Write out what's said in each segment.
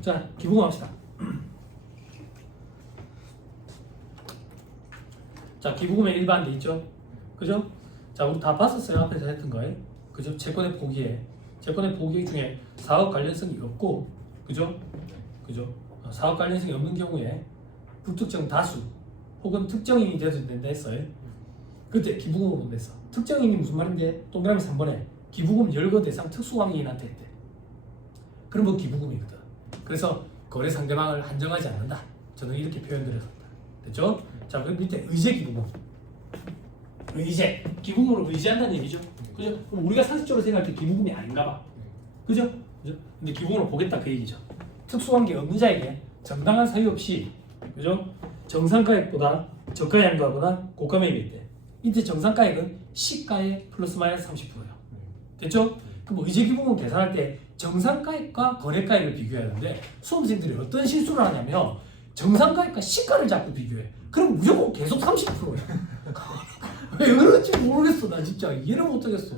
자, 기부금 합시다. 자, 기부금의 일반 돼 있죠? 그죠? 자, 우리 다 봤었어요. 앞에서 했던 거에. 그죠? 채권의 포기 중에 사업 관련성이 없고, 그죠? 그죠? 사업 관련성이 없는 경우에 불특정 다수 혹은 특정인이 돼도 된다 했어요. 그때 기부금을 본댔어. 특정인이 무슨 말인데? 동그라미 3번에 기부금 열거 대상 특수관계인한테 했대. 그럼 뭐 기부금이거든. 그래서 거래 상대방을 한정하지 않는다. 저는 이렇게 표현드렸습니다. 됐죠? 자, 그 밑에 의제 기부금. 의제. 기부금으로 의제한다는 얘기죠. 그죠? 그럼 우리가 상식적으로 생각할 때 기부금이 아닌가 봐. 그죠? 그죠? 근데 기부금을 보겠다 그 얘기죠. 특수관계 없는 자에게 정당한 사유 없이, 그죠? 정상가액보다 저가에 한거하거나 고가 매입일 때, 이때 정상가액은 시가의 플러스 마이너스 30%예요. 됐죠? 그럼 의제 기부금 계산할 때 정상가액과 거래가액을 비교해야 하는데 수험생들이 어떤 실수를 하냐면 정상가액과 시가를 자꾸 비교해. 그럼 무조건 계속 30%야. 왜 그런지 모르겠어. 나 진짜 이해를 못하겠어.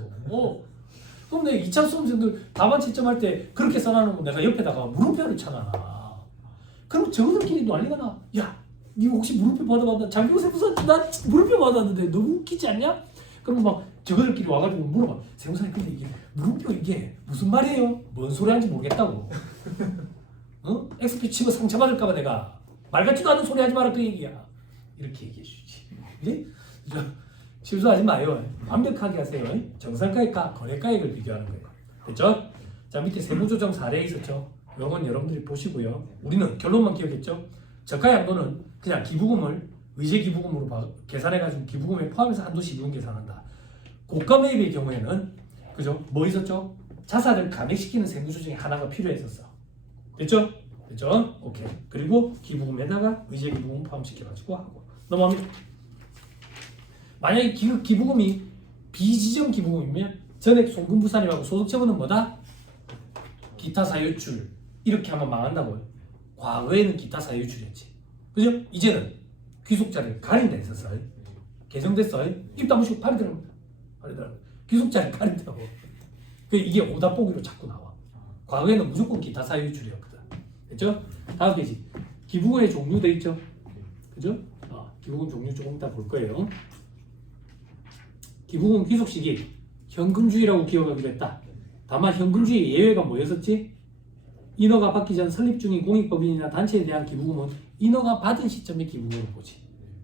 그럼 내가 2차 수험생들 답안 채점할 때 그렇게 써놔놓으면 내가 옆에다가 물음표를 쳐놔. 그럼 저들끼리 난리가 나. 야, 니 혹시 물음표 받아봤나? 장교생 부사 나 물음표 받았는데 너무 웃기지 않냐? 그럼 막 저들끼리 와가지고 물어봐. 세무사님 근데 이게 물음표 이게 무슨 말이에요? 뭔 소리 하는지 모르겠다고. 어? XP 치고 상처받을까봐 내가 말 같지도 않은 소리 하지 마라 그 얘기야. 이렇게 얘기해 주지. 네? 실수하지 마요. 완벽하게 하세요. 정상가액과 거래가액을 비교하는 거예요. 됐죠? 자, 밑에 세무조정 사례 있었죠? 이건 여러분들이 보시고요. 우리는 결론만 기억했죠? 저가 양도는 그냥 기부금을 의제 기부금으로 계산해가지고 기부금에 포함해서 한도씩 이용 계산한다. 고가 매입의 경우에는 그죠? 뭐 있었죠? 자산을 감액시키는 세무조정이 하나가 필요했었어. 됐죠? 됐죠? 오케이. 그리고 기부금에다가 의제 기부금 포함시켜가지고 하고 넘어갑니다. 만약에 기부금이 비지정 기부금이면 전액 송금부산임하고 소득처분은 뭐다? 기타 사유출. 이렇게 하면 망한다고요. 과거에는 기타 사유출이었지. 그죠? 이제는 귀속자를 가린다 했었어요. 개정됐어요. 입도 한 번씩 팔이 들어갑니다. 귀속자를 가린다고. 이게 오답보기로 자꾸 나와. 과거에는 무조건 기타 사유출이었거든. 됐죠? 다음 페이지. 기부금의 종류 돼 있죠? 그죠? 기부금 종류 조금 이따 볼 거예요. 기부금 귀속 시기 현금주의라고 기억하기로 했다. 다만 현금주의 예외가 뭐였었지? 인허가 받기 전 설립 중인 공익법인이나 단체에 대한 기부금은 인허가 받은 시점의 기부금으로 보지.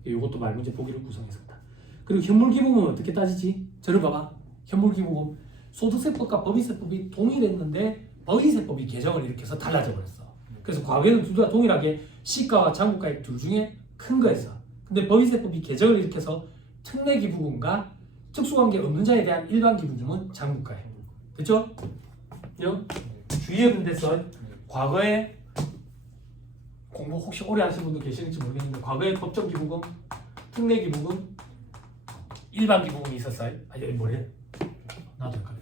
이것도 말문제 보기를 구성했었다. 그리고 현물기부금은 어떻게 따지지? 저를 봐봐. 현물기부금 소득세법과 법인세법이 동일했는데 법인세법이 개정을 이렇게 해서 달라져 버렸어. 그래서 과거에는 둘 다 동일하게 시가와 장부가액 둘 중에 큰 거였어. 근데 법인세법이 개정을 이렇게 해서 특례기부금과 특수관계 없는 자에 대한 일반 기부금은 장부가액. 됐죠? 주의해둔 데서 과거에 공부 혹시 오래 하신 분도 계실지 모르겠는데 과거에 법정 기부금, 특례 기부금, 일반 기부금이 있었어요. 여기 뭐래? 나도 헷갈려.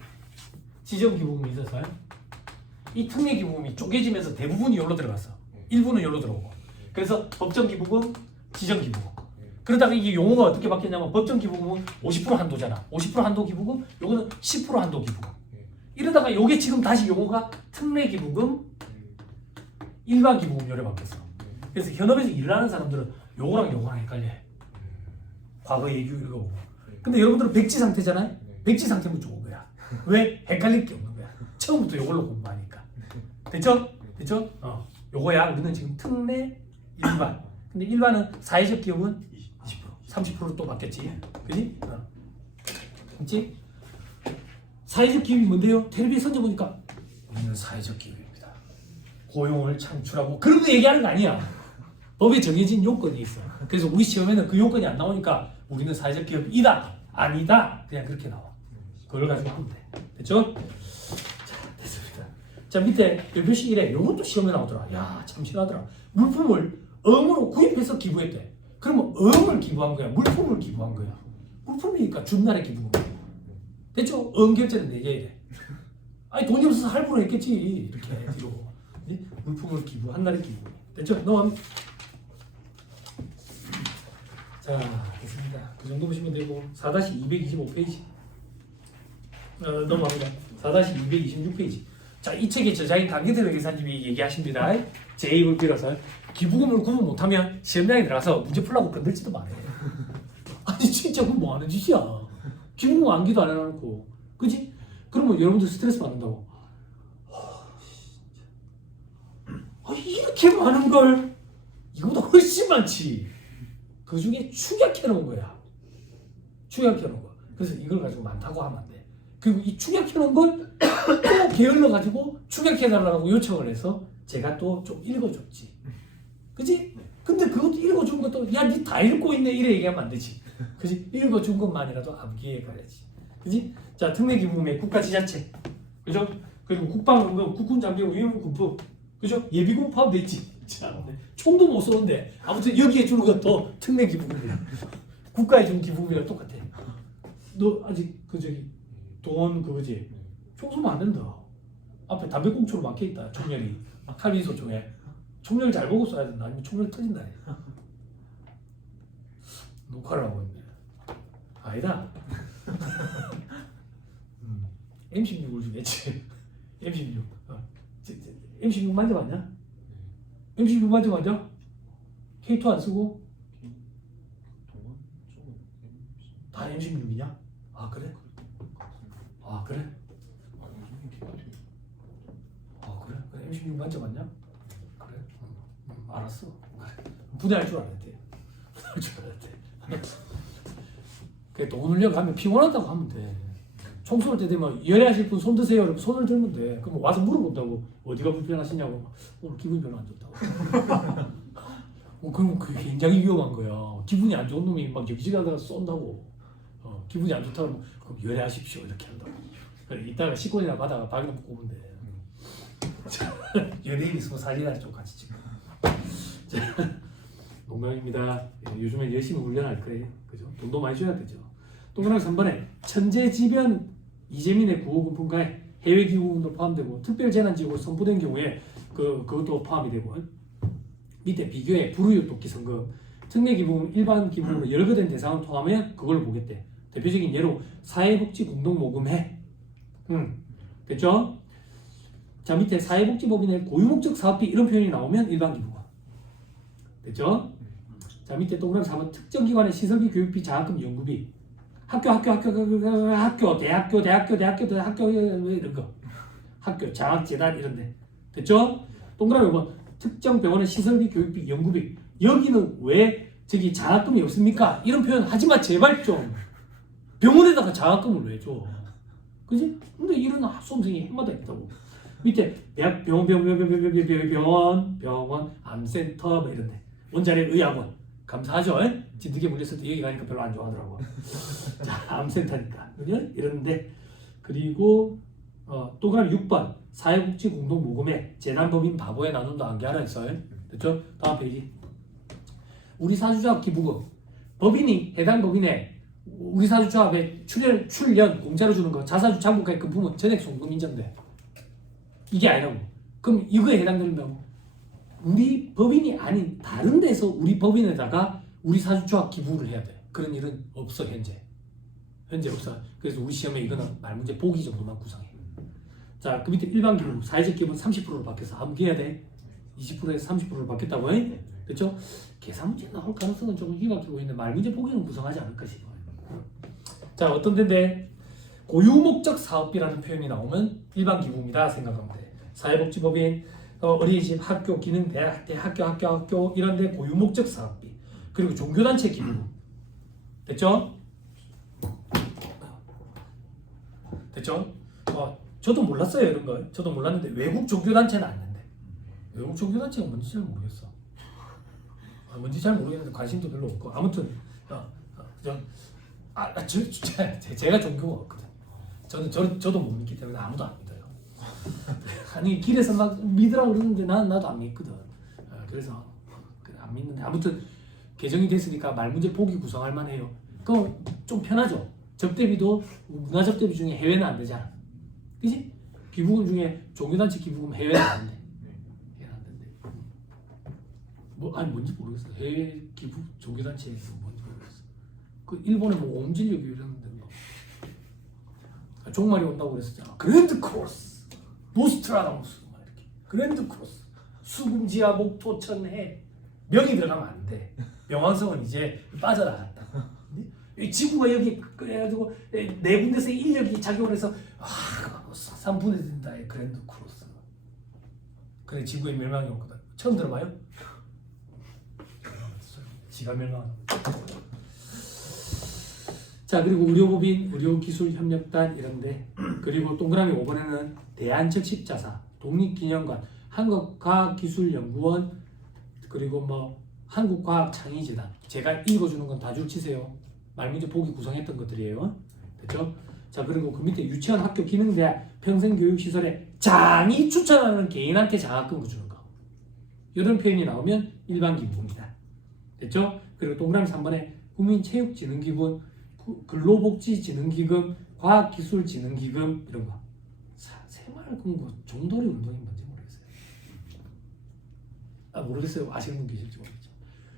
지정 기부금이 있었어요. 이 특례 기부금이 쪼개지면서 대부분이 여기로 들어갔어. 일부는 여기로 들어오고. 그래서 법정 기부금, 지정 기부금. 그러다가 이게 용어가 어떻게 바뀌었냐면 법정 기부금은 50% 한도잖아. 50% 한도 기부금, 요거는 10% 한도 기부금. 이러다가 요게 지금 다시 용어가 특례 기부금, 일반 기부금 요래 바뀌었어. 그래서 현업에서 일을 하는 사람들은 요거랑 요거랑 헷갈려. 과거 얘기 읽어보고. 근데 여러분들은 백지 상태잖아요? 백지 상태면 좋은 거야. 왜? 헷갈릴 게 없는 거야. 처음부터 요걸로 공부하니까. 됐죠? 됐죠? 요거야. 우리는 지금 특례, 일반. 근데 일반은 사회적 기업은 30%로 또 바뀌었지. 그지? 그치? 사회적 기업이 뭔데요? 텔레비에 선정보니까 우리는 사회적 기업입니다. 고용을 창출하고 그런 거 얘기하는 거 아니야. 법에 정해진 요건이 있어. 그래서 우리 시험에는 그 요건이 안 나오니까 우리는 사회적 기업이다, 아니다 그냥 그렇게 나와. 그걸 가지고 하면 돼. 됐죠? 자, 됐습니다. 자, 밑에 별표식 1에 요것도 시험에 나오더라. 야, 참 신하더라. 물품을 음으로 구입해서 기부했대. 그러면 음을 기부한 거야? 물품을 기부한 거야? 물품이니까 준날에 기부한 거야. 됐죠? 결제는 4개야 돼. 아니 돈이 없어서 할부로 했겠지. 이렇게 뒤로. 물품을 기부, 한 날에 기부. 됐죠? 넘어갑니다. 자, 됐습니다. 그 정도 보시면 되고 4-225페이지 넘어갑니다. 4-226페이지 자, 이 책의 저자인 강기태 회계사님이 얘기하십니다. 제 입을 빌어서 기부금을 구분 못하면 시험장에 들어가서 문제 풀라고 건들지도 말해. 아니 진짜 그건 뭐 하는 짓이야. 기부금 암기도 안 해놓고, 그지? 그러면 여러분들 스트레스 받는다고. 이렇게 많은 걸 이거보다 훨씬 많지. 그 중에 축약해 놓은 거야. 축약해 놓은 거. 그래서 이걸 가지고 많다고 하면 안 돼. 그리고 이 축약해 놓은 걸 또 게을러 가지고 축약해 달라고 요청을 해서 제가 또 좀 읽어줬지. 그지? 근데 그것도 읽어준 것도 야, 니 다 읽고 있네 이래 얘기하면 안 되지. 그지? 읽어준 것만이라도 암기해 가야지. 그지? 자, 특례기부금의 국가지자체, 그죠? 그리고 국방연금, 국군장비고 위험군법, 그죠? 예비군 포함돼 있지. 자, 총도 못 쏘는데 아무튼 여기에 주는 것도 특례기부금이야. 국가에 주는 기부금이랑 똑같아. 너 아직 그 저기 돈 그거지? 총 쏘면 안 된다. 앞에 담배꽁초로 막혀 있다. 총열이 칼빈소 총에. 총열 잘 보고 쏴야 된다. 아니면 총열 터진다. 녹화를 하고 있네. 아니다. M16을 주겠지. M16. M16 만져봤냐? M16 만져봤냐? K2 안 쓰고? 다 M16이냐? 아 그래? 아 그래? 아 그래? M16 만져봤냐? 그래? 알았어. 분해할 줄 알았대. 분해할 줄 알았대. 그래, 돈 흘려 가면 피곤하다고 하면 돼. 총 쏠 때 되면 열애하실 분 손 드세요. 이렇게 손을 들면 돼. 그럼 와서 물어본다고. 어디가 불편하시냐고. 오늘 기분이 별로 안 좋다고. 그럼 그게 굉장히 위험한 거야. 기분이 안 좋은 놈이 막 여기저기 하다가 쏜다고. 기분이 안 좋다 그러면 그럼 열애하십시오. 이렇게 한다고. 그래, 이따가 식권이나 받아가 밥이나 먹고 오면 돼. 연예인 있으면 사진이나 좀 같이 찍고. 농담입니다. 요즘엔 열심히 훈련할 거예요. 그죠? 돈도 많이 줘야 되죠. 동그라미 3번에 천재지변 이재민의 구호금품가에 해외기부금도 포함되고 특별재난지역으로 선포된 경우에 그것도 포함이 되고, 밑에 비교에 불우이웃 돕기 성금 특례기부금 일반 기부금으로 열거된 대상을 포함하면 그걸 보겠대. 대표적인 예로 사회복지공동모금회. 됐죠? 자, 밑에 사회복지법인의 고유목적 사업비 이런 표현이 나오면 일반 기부금. 됐죠? 자, 밑에 동그라미 4번 특정기관의 시설비, 교육비, 장학금, 연구비. 학교, 대학교 이런 거. 학교, 장학재단 이런데. 됐죠? 동그라미 5번 특정 병원의 시설비, 교육비, 연구비. 여기는 왜 저기 장학금이 없습니까? 이런 표현 하지마 제발 좀. 병원에다가 장학금을 왜 줘? 그지? 근데 이런 수험생이 해마다 있다고. 밑에 대학 병원, 암센터 뭐 이런데. 원자력 의학원. 감사하죠? 진드기 물렸을 때 여기 가니까 별로 안 좋아하더라고. 자, 암센터니까. 이러는데. 그리고 또 그럼 6번 사회복지공동모금회 재난법인 바보의 나눔도 암기하라 했어요. 됐죠? 다음 페이지. 우리 사주조합 기부금. 법인이 해당 법인에 우리 사주조합에 출연 공짜로 주는 거 자사주 장부가액 금품은 전액 송금 인정돼. 이게 아니라고. 그럼 이거에 해당되면 우리 법인이 아닌 다른 데서 우리 법인에다가 우리 사주조합 기부를 해야 돼. 그런 일은 없어 현재 없어. 그래서 우리 시험에 이거는 말문제 보기 정도만 구성해. 자, 그 밑에 일반 기부 사회적 기부는 30%로 바뀌어서 암기해야 돼. 20%에서 30%로 바뀌었다고 해. 그렇죠? 계산 문제 나올 가능성은 조금 희박하고 있는데 말문제 보기는 구성하지 않을 것이고. 자, 어떤 데인데 고유목적 사업비라는 표현이 나오면 일반 기부입니다 생각하면 돼. 사회복지법인, 어린이집, 학교, 기능대학, 학교 이런 데 고유목적 사업비. 그리고 종교단체 기부. 됐죠? 됐죠? 저도 몰랐어요 이런 거. 저도 몰랐는데 외국 종교단체는 아는데 외국 종교단체가 뭔지 잘 모르겠어. 뭔지 잘 모르겠는데 관심도 별로 없고. 아무튼 제가 종교가 없거든. 저도 못 믿기 때문에 아무도 안 믿어요. 아니 길에서 막 믿으라고 그러는데 나도 안 믿거든. 그래서 안 믿는데 아무튼 개정이 됐으니까 말문제 보기 구성할 만해요. 그럼 좀 편하죠. 접대비도 문화 접대비 중에 해외는 안 되잖아. 그지? 기부금 중에 종교단체 기부금 해외는 안 돼. 해외는 안 된대. 뭔지 모르겠어. 해외 기부 종교단체 뭔지 모르겠어. 그 일본에 뭐 옴진료교 이러는데 뭐 종말이 온다고 그랬었잖아. 그랜드 코러스. 노스트라다무스 막 이렇게 그랜드 크로스, 수금지와 목포천 해 명이 들어가면 안 돼. 명왕성은 이제 빠져나갔다. 지구가 여기 그래가지고 네 군데서 인력이 작용을 해서 3분의 된다. 그랜드 크로스. 그래 지구의 멸망이 오거든. 처음 들어봐요? 지가 멸망. 자 그리고 의료법인, 의료기술협력단 이런데 그리고 동그라미 5번에는 대한적십자사, 독립기념관, 한국과학기술연구원 그리고 뭐 한국과학창의재단. 제가 읽어주는 건 다 줄치세요. 말문제 보기 구성했던 것들이에요. 됐죠? 자 그리고 그 밑에 유치원, 학교, 기능대학, 평생교육시설에 장이 추천하는 개인한테 장학금 주는 거. 이런 표현이 나오면 일반 기부금이다. 됐죠? 그리고 동그라미 3번에 국민체육진흥기금, 근로복지진흥기금, 과학기술진흥기금 이런 거. 새마을금고 종돌이 운동이 뭔지 모르겠어요. 모르겠어요. 아시는 분 계실지 모르겠죠.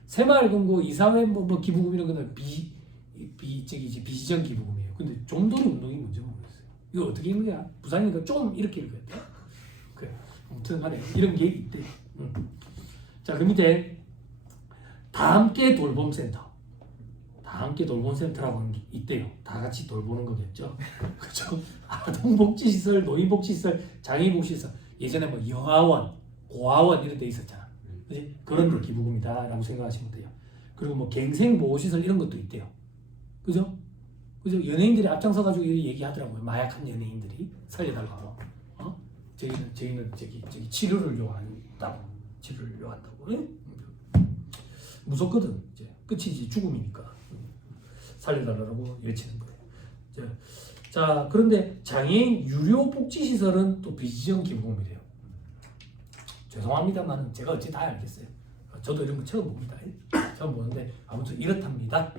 새마을금고 이사회 뭐 기부금 이런 거는 비지정 기부금이에요. 근데 종돌이 운동이 뭔지 모르겠어요. 이거 어떻게 읽는 거야? 부산이니까 좀 이렇게 읽어야 돼. 그래. 아무튼 간에 이런 게 있대. 자, 그 밑에 다함께 돌봄센터. 다함께 돌봄센터라고 하는 게 있대요. 다 같이 돌보는 거겠죠. 그렇죠? 아동복지시설, 노인복지시설, 장애인복지시설. 예전에 뭐 영아원, 고아원 이런 데 있었잖아. 그치? 그런 데 기부금이다 라고 생각하시면 돼요. 그리고 뭐 갱생보호시설 이런 것도 있대요. 그죠? 그죠? 연예인들이 앞장서가지고 얘기하더라고요. 마약한 연예인들이 살려달라고. 저희는 치료를 요한다고. 치료를 요한다고. 응? 무섭거든. 이제 끝이지 죽음이니까. 살려달라고 외치는 거예요. 자, 그런데 장애인 유료 복지시설은 또 비지정 기부금이래요. 죄송합니다만 제가 어찌 다 알겠어요. 저도 이런 거 처음 봅니다. 처음 보는데 아무튼 이렇답니다.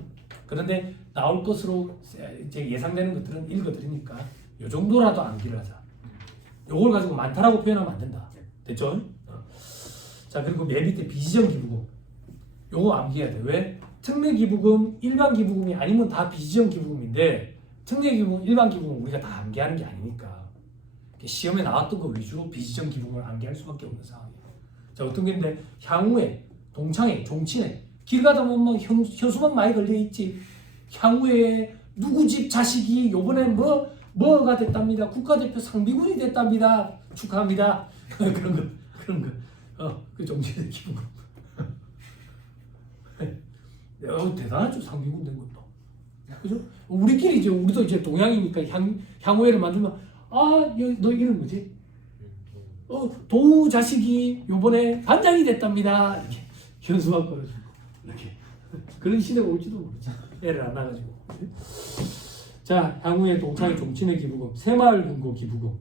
그런데 나올 것으로 이제 예상되는 것들은 읽어드리니까 요 정도라도 암기를 하자. 요걸 가지고 많다라고 표현하면 안 된다. 됐죠? 자 그리고 맨 밑에 비지정 기부금. 요거 암기해야 돼. 왜? 특례 기부금, 일반 기부금이 아니면 다 비지정 기부금인데 특례 기부금, 일반 기부금 우리가 다 암기하는 게 아니니까 시험에 나왔던 거 위주로 비지정 기부금을 암기할 수밖에 없는 상황이에요. 자 어떤 게 있는데 향후에, 동창회, 종친회 길 가다 보면 뭐 현수막 많이 걸려 있지. 향후에 누구 집 자식이 요번에 뭐가 됐답니다. 국가대표 상비군이 됐답니다. 축하합니다. 그런 거. 그 종친회 기부금. 대단하죠. 상비군 된 것도. 그죠? 우리끼리 이제 우리도 이제 동양이니까 향후회를 만들면 너 이름 뭐지? 도우 자식이 요번에 반장이 됐답니다. 이렇게 현수막 걸어주고 이렇게 그런 시대가 올지도 모르지. 애를 안 낳아가지고. 자, 향후에 동창회 종친회 기부금, 새마을금고 기부금.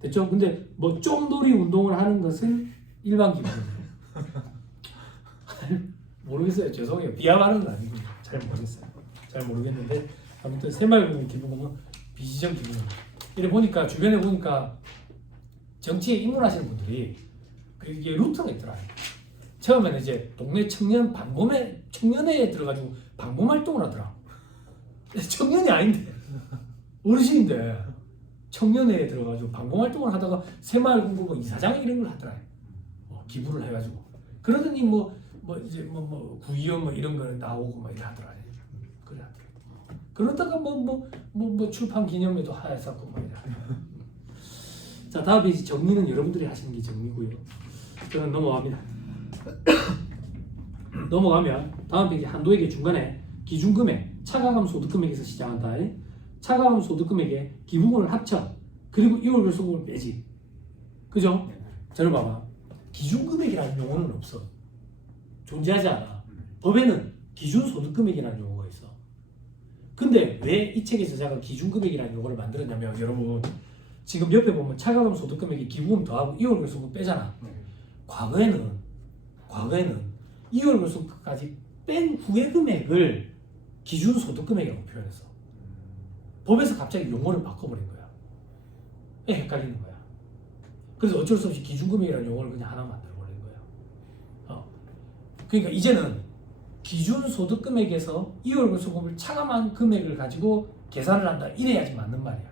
됐죠? 근데 뭐 쫌돌이 운동을 하는 것은 일반 기부금이에요. 모르겠어요. 죄송해요. 비하하는 건 아니고 잘 모르겠어요. 잘 모르겠는데 아무튼 새마을금고 기부금은 비지정 기부금. 이래 보니까 주변에 보니까 정치에 입문하시는 분들이 이게 루트가 있더라. 처음에는 이제 동네 청년 청년회에 들어가지고 방범 활동을 하더라. 청년이 아닌데 어르신인데 청년회에 들어가지고 방범 활동을 하다가 새마을금고 이사장 이런 걸 하더라. 기부를 해가지고 그러더니 이제 구의원 이런 거는 나오고 막 이래 하더라. 그래 하더라. 그러다가 출판 기념회도 하였었고 막 이래. 자 다음 페이지 정리는 여러분들이 하시는 게 정리고요. 저는 넘어갑니다. 넘어가면 다음 페이지 한도액의 중간에 기준금액, 차가감 소득금액에서 시작한다. 차가감 소득금액에 기부금을 합쳐 그리고 이월별소금을 빼지. 그죠? 저를 봐봐. 기준금액이라는 용어는 없어. 존재하지 않아. 법에는 기준소득금액이라는 용어가 있어. 근데 왜 이 책에서 제가 기준금액이라는 용어를 만들었냐면 여러분 지금 옆에 보면 차가감 소득금액이 기부금 더하고 이월별소금 빼잖아. 과거에는 이월별소금까지 뺀 후의 금액을 기준소득금액이라고 표현했어. 법에서 갑자기 용어를 바꿔버린 거야. 헷갈리는 거야. 그래서 어쩔 수 없이 기준금액이라는 용어를 그냥 하나 만들어버린 거야. 그러니까 이제는 기준소득금액에서 이월별소금을 차감한 금액을 가지고 계산을 한다. 이래야지 맞는 말이야.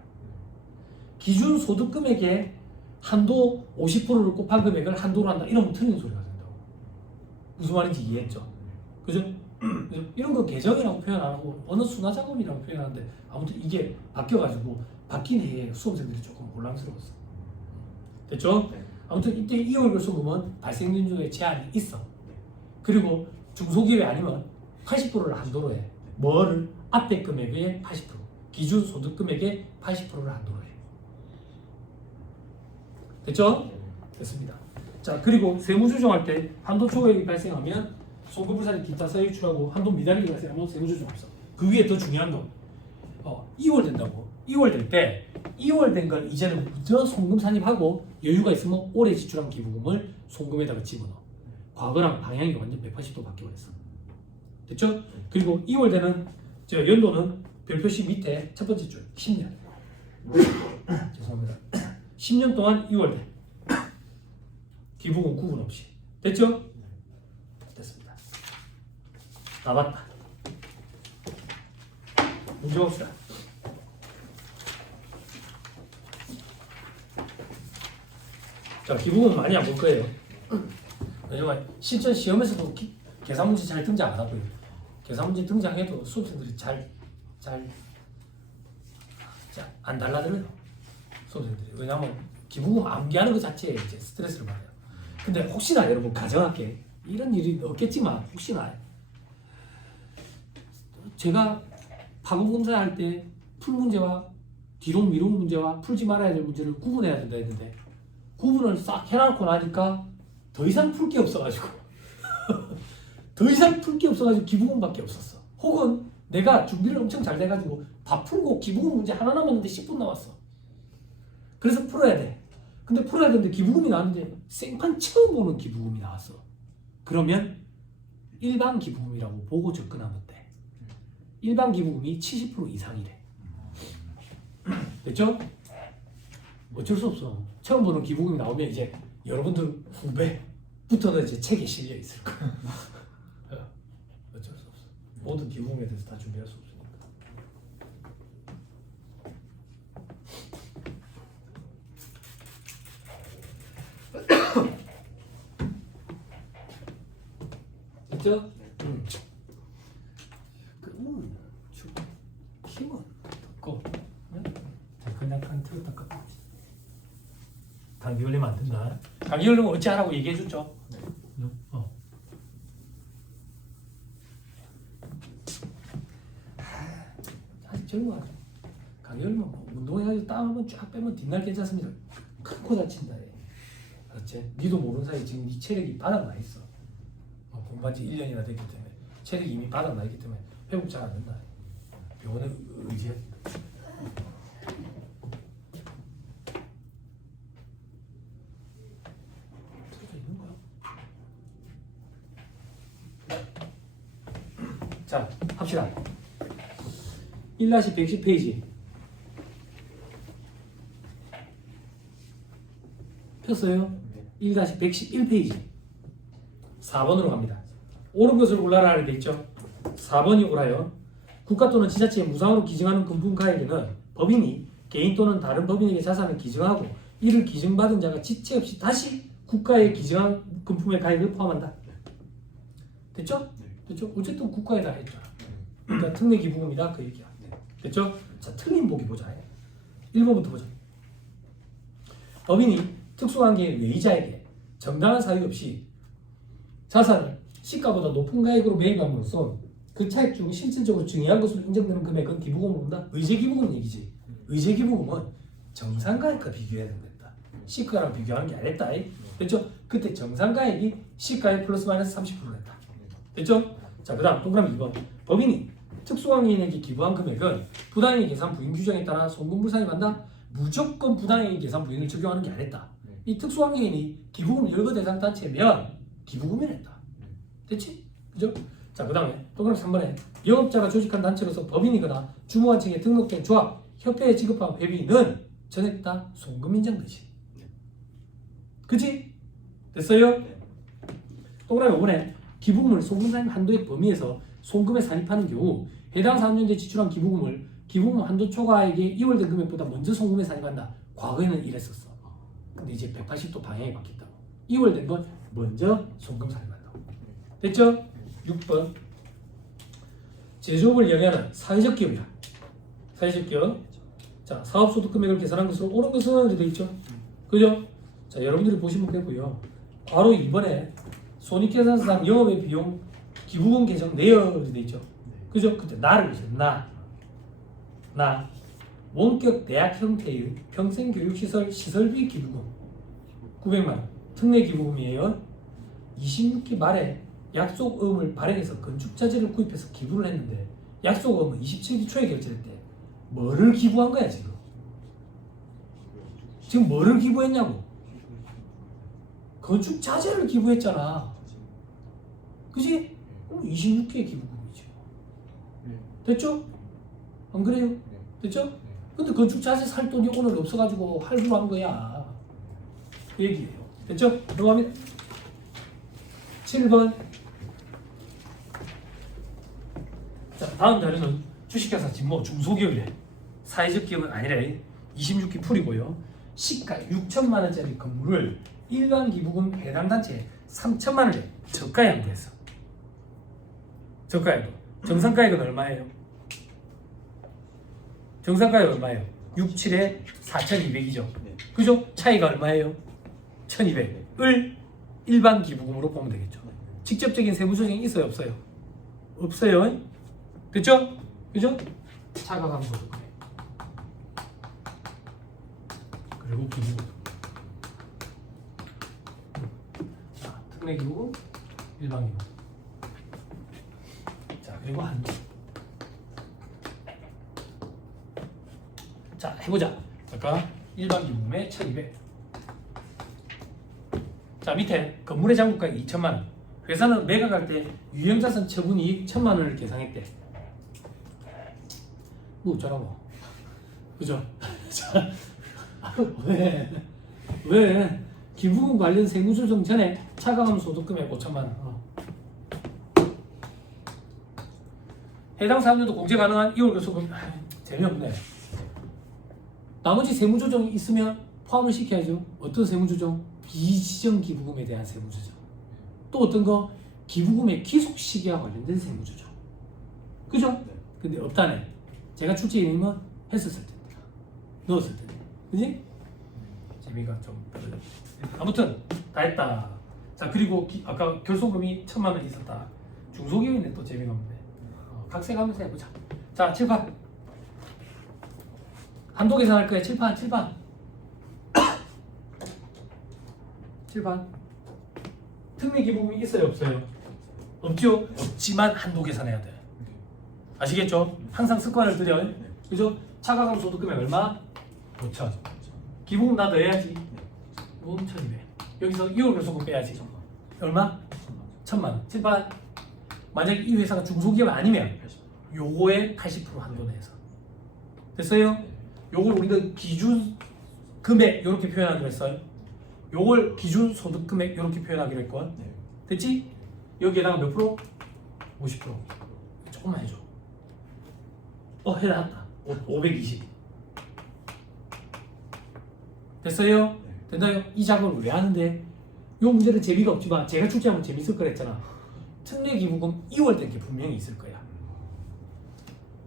기준소득금액에 한도 50%를 곱한 금액을 한도로 한다. 이러면 틀린 소리가 된다고. 무슨 말인지 이해했죠? 그죠? 이런 거 계정이라고 표현 안 하고 어느 순화 작업이라고 표현하는데 아무튼 이게 바뀌어가지고 바뀐 해에 수험생들이 조금 곤란스러웠어. 됐죠? 네. 아무튼 이때 2월 결손금은 발생 연도에 제한이 있어. 그리고 중소기업이 아니면 80%를 한도로 해. 뭐를? 앞에 금액의 80%, 기준 소득 금액의 80%를 한도로 해. 됐죠? 됐습니다. 자, 그리고 세무 조정할 때 한도 초과액이 발생하면 송금불산이 기타 사유출하고 한도 미달이 발생하면 세무 조정 없어. 그 위에 더 중요한 건 2월 된다고. 2월 될 때 2월 된 건 이제는 먼저 송금 산입하고 여유가 있으면 올해 지출한 기부금을 송금에다가 집어넣어. 과거랑 방향이 완전 180도 바뀌어버렸어. 됐죠? 그리고 2월 되는 저 연도는 별표시 밑에 첫 번째 줄 10년. 죄송합니다. 10년 동안 2월 돼. 기부금 구분 없이. 됐죠? 됐습니다. 다 봤다. 문제 봅시다. 자, 기부금 많이 안 볼 거예요. 왜냐면 실전 시험에서도 계산 문제 잘 등장 안 하고요. 계산 문제 등장해도 수험생들이 잘 안 달라들어요. 수험생들이. 왜냐면 기부금 암기하는 것 자체에 이제 스트레스를 받아요. 근데 혹시나 여러분 가정할게. 이런 일이 없겠지만 혹시나 제가 파급검사 할 때 풀 문제와 뒤로 미룬 문제와 풀지 말아야 될 문제를 구분해야 된다 했는데 구분을 싹 해놓고 나니까 더 이상 풀 게 없어가지고 더 이상 풀 게 없어가지고 기부금밖에 없었어. 혹은 내가 준비를 엄청 잘 돼가지고 다 풀고 기부금 문제 하나 남았는데 10분 남았어. 그래서 풀어야 돼. 근데 풀어야 되는데 기부금이 나왔는데 생판 처음 보는 기부금이 나왔어. 그러면 일반 기부금이라고 보고 접근하면 돼. 일반 기부금이 70% 이상이래. 됐죠? 어쩔 수 없어. 처음 보는 기부금이 나오면 이제 여러분들 후배부터는 이제 책에 실려 있을 거야. 어쩔 수 없어. 모든 기부금에 대해서 다 준비할 수 없으니까. 됐죠? 그러면 힘은 듣고 그냥 틀었다 껐다. 감기 걸리면 안 된다. 감기 걸리면 어찌 하라고 얘기해 줬죠? 아직 젊어. 감기 걸리면 운동해가지고 땀 한번 쫙 빼면 뒷날 괜찮습니다. 큰 코 다친다. 그렇지? 니도 모르는 사이 지금 네 체력이 바닥나 있어. 공부한 지 1년이나 됐기 때문에 체력이 이미 바닥나 있기 때문에 회복 잘 안 된다. 병원에 의지해. 자, 합시다. 1-110페이지 폈어요? 1-111페이지 4번으로 갑니다. 옳은 것을 골라라 하게 돼 있죠. 4번이 옳아요. 국가 또는 지자체에 무상으로 기증하는 금품가액에는 법인이 개인 또는 다른 법인에게 자산을 기증하고 이를 기증받은 자가 지체 없이 다시 국가에 기증한 금품의 가액을 포함한다. 됐죠? 됐죠? 어쨌든 국가에다 했잖아. 그러니까 특례 기부금이다 그 얘기야. 됐죠? 자, 틀린 보기 보자. 1번부터 보자. 법인이 특수관계의 외의자에게 정당한 사유 없이 자산을 시가보다 높은 가액으로 매입함으로써 그 차익 중 실질적으로 증여한 것으로 인정되는 금액은 기부금을 본다. 의제 기부금 얘기지. 의제 기부금은 정상가액과 비교해야 된다. 시가랑 비교하는 게 아니었다. 됐죠? 그때 정상가액이 시가의 플러스 마이너스 30%였다. 됐죠? 자, 그 다음 동그라미 2번. 법인이 특수관계인에게 기부한 금액은 부당이익 계산 부인 규정에 따라 송금불산입한다. 무조건 부당이익 계산 부인을 적용하는 게 아니었다. 이 특수관계인이 기부금 열거 대상 단체면 기부금이랬다. 됐지? 그죠? 자, 그 다음에 동그라미 3번에 영업자가 조직한 단체로서 법인이거나 주무관청에 등록된 조합, 협회에 지급한 회비는 전액 다 송금 인정되지. 그치? 됐어요? 동그라미 5번에 기부금을 송금 산입 한도의 범위에서 송금에 산입하는 경우 해당 사업연도에 지출한 기부금 한도 초과액의 2월 된 금액보다 먼저 송금에 산입한다. 과거에는 이랬었어. 근데 이제 180도 방향이 바뀌었다고. 2월 된 건 먼저 송금 살인한다고. 됐죠? 6번. 제조업을 영위하는 사회적 기업이다. 사회적 기업. 자, 사업소득 금액을 계산한 것으로 옳은 것은 이렇게 돼 있죠. 그죠? 자, 여러분들이 보시면 되고요. 바로 이번에 손익계산서상 영업의 비용 기부금 계정 내역 이렇게 돼 있죠. 그죠? 그때 나를 보세요. 나 원격 대학 형태의 평생교육시설 시설비 기부금 900만 원. 특례 기부금이에요. 26기 말에 약속음을 발행해서 건축자재를 구입해서 기부를 했는데 약속음은 27기 초에 결제할 때 뭐를 기부한 거야 지금? 지금 뭐를 기부했냐고? 건축자재를 기부했잖아. 그지? 26기의 기부금이지. 됐죠? 안 그래요? 됐죠? 근데 건축자재 살 돈이 오늘 없어가지고 할부로 한 거야. 그 얘기예요. 됐죠? 넘어갑니다. 7번. 자, 다음 자료는 주식회사 진모 중소기업이래. 사회적 기업은 아니래. 26기 풀이고요. 시가 6천만 원짜리 건물을 일반 기부금 해당 단체에 3천만 원에 저가 양도했어. 저가 양도. 정상가액은 얼마예요? 정상가액 얼마예요? 67에 4,200이죠. 그죠? 차이가 얼마예요? 1,200을 일반 기부금으로 보면 되겠죠. 직접적인 세부 조정이 있어요, 없어요? 없어요. 됐죠? 그죠? 차가감소 그리고 기부금. 자, 특례 기부금, 일반 기부금. 자, 그리고 한도. 자, 해보자. 아까 일반 기부금에 1,200. 자, 밑에 건물의 잔고가액 2천만 원. 회사는 매각할 때 유형자산 처분이익 1,000만 원을 계상했대. 뭐 어쩌라고? 그죠? 자, 왜? 기부금 관련 세무조정 전에 차감하면 소득금액 5천만 원. 해당 사업료도 공제 가능한 2월 교수금. 재미없네. 나머지 세무조정이 있으면 포함을 시켜야죠. 어떤 세무조정? 비지정 기부금에 대한 세무조정. 또 어떤 거? 기부금의 기속 시기와 관련된 세무조정. 그죠? 근데 없다네. 제가 출제이면 했었을 텐데. 넣었을 텐데. 그지? 재미가 좀 떨어져. 아무튼 다 했다. 자, 그리고 아까 결손금이 1,000만 원 있었다. 중소기업인데 또 재미가 없네. 각색하면서 해보자. 자, 7판. 한도 계산할 거야. 7판. 7판. 특례 기부금이 있어요, 없어요? 없죠? 없지만 한도 계산해야 돼. 아시겠죠? 항상 습관을 들여. 그죠? 차가감 소득금액 얼마? 5천. 기부금 나 더해야지. 1,200. 여기서 2월 결손금 빼야지. 얼마? 1,000만 원. 7판. 만약 이 회사가 중소기업 아니면 요거에 80% 한도 내서. 됐어요? 요걸 우리는 기준 금액 이렇게 표현하기로 했어요. 요걸 기준 소득 금액 이렇게 표현하기로 했건. 됐지? 여기에다가 몇 프로? 50%. 조금만 해줘. 해놨다. 520. 됐어요? 됐나요? 이 작업을 왜 하는데? 요 문제는 재미가 없지만 제가 출제하면 재밌을 거랬잖아. 특례 기부금 2월 된 게 분명히 있을 거야.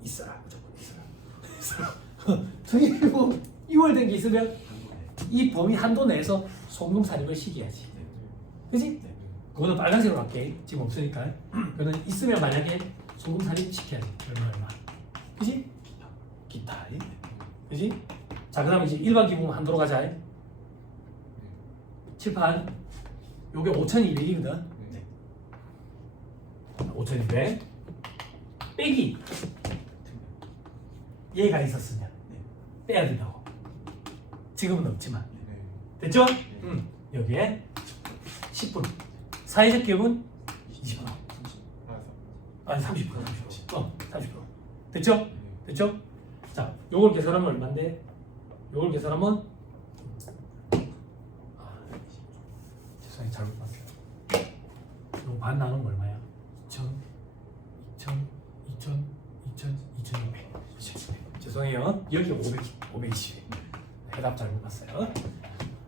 있어라. 무조건 있어라. 특례 기부금 2월 된 게 있으면 이 범위 한도 내에서 송금 살입을 시켜야지. 그치? 그거는 빨간색으로 할게. 지금 없으니까. 그거는 있으면 만약에 송금 살입 시켜야지. 얼마. 그치? 기타. 그치? 자, 그 다음에 이제 일반 기부금 한도로 가자. 7판. 요게 5,200이거든. 5,200. 빼기. 얘가 있었으면 빼야 된다고. 지금은 없지만. 됐죠? 여기에 10%. 사회적 기업은 20%. 아니 30%. 30%. 됐죠? 됐죠? 자, 요걸 계산하면 얼마인데? 요걸 계산하면 죄송해요. 잘못 봤어요. 요 반 나누면 얼마야? 2,000, 2,600. 죄송해요. 여기 520. 해답 잘못 봤어요.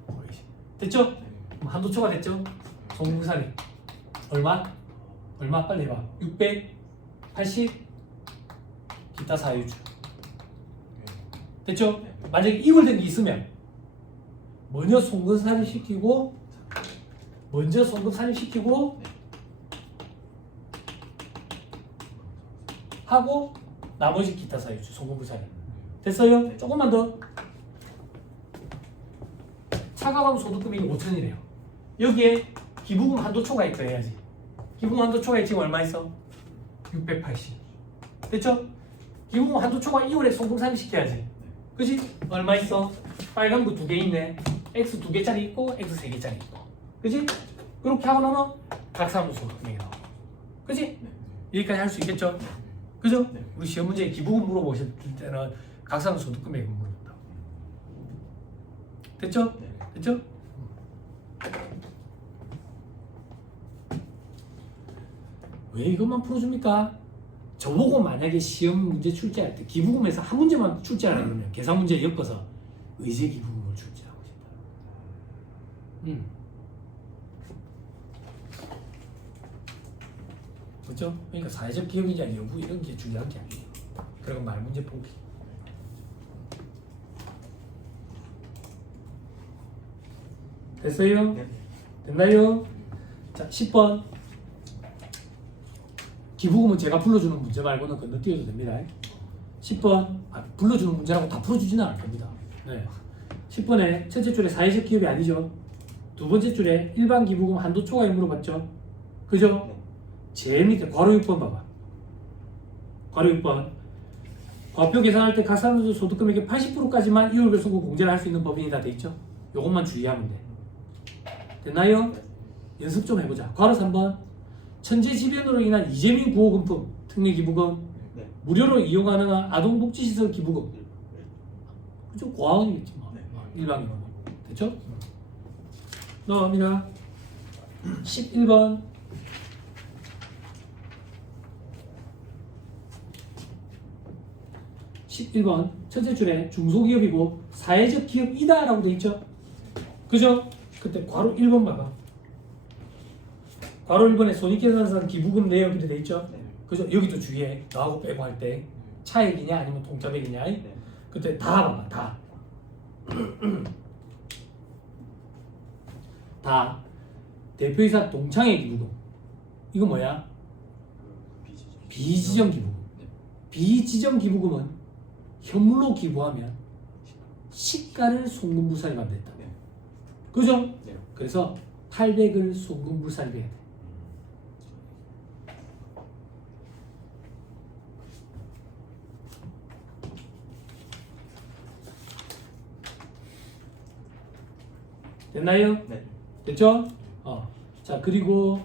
520. 됐죠? 그럼 한도초가 됐죠? 송금부산이 얼마? 빨리 해봐. 680 기타 사유주. 됐죠? 만약에 이월된 게 있으면 먼저 송금산을 시키고 하고 나머지 기타 사유주 송금부산이. 됐어요? 조금만 더. 차가운 소득금액이 5천이래요. 여기에 기부금 한도초가 있다 해야지. 기부금 한도초가 지금 얼마 있어? 680. 됐죠? 기부금 한도초가 2월에 송금산을 시켜야지. 그지? 얼마 있어? 빨간 거 2개 있네. X 2개짜리 있고 X 3개짜리 있고. 그지? 그렇게 하고 나면 각사무 소득금액이 나와. 그지? 여기까지 할 수 있겠죠? 그죠? 우리 시험 문제에 기부금 물어보실 때는 각사무 소득금액을 물어본다. 됐죠? 됐죠? 왜 이것만 풀어줍니까? 저보고 만약에 시험 문제 출제할 때 기부금에서 한 문제만 출제하라 그러면 계산 문제 엮어서 의제 기부금을 출제하고 싶다. 그렇죠? 그러니까 사회적 기업이냐 여부 이런 게 중요한 게 아니에요. 그리고 말 문제 보기. 됐어요? 됐나요? 자, 10번. 기부금은 제가 불러주는 문제 말고는 건너뛰어도 됩니다. 10번. 불러주는 문제라고 다 풀어주지는 않을 겁니다. 네. 10번에 첫째 줄에 사회적 기업이 아니죠. 두 번째 줄에 일반 기부금 한도 초과액 물어봤죠. 그죠? 제일 밑에 괄호 6번 봐봐. 괄호 6번. 과표 계산할 때 각 사람들 소득금액의 80%까지만 이율배송금 공제를 할 수 있는 법인이 다 돼 있죠. 요것만 주의하면 돼. 됐나요? 연습 좀 해보자. 괄호 3번. 천재지변으로 인한 이재민 구호금품 특례기부금, 무료로 이용 가능한 아동복지시설 기부금. 그죠? 고아원이겠지 뭐. 일반 기부금. 됐죠? 넘어갑니다. 11번. 11번 첫째 줄에 중소기업이고 사회적 기업이다 라고 돼 있죠. 그죠? 그때 괄호 1번 봐봐. 괄호 1번에 손익계산상 기부금 내역이 돼 있죠. 그죠? 여기도 주의해. 너하고 빼고 할 때 차액이냐 아니면 통짜액이냐. 그때 다 봐봐. 다. 다. 대표이사 동창회 기부금. 이거 뭐야? 비지정 기부금. 비지정 기부금은 현물로 기부하면 시가를 송금불산이 됐다. 그죠? 그래서 800을 송금불산이 해야 돼. 됐나요? 네. 됐죠? 자, 그리고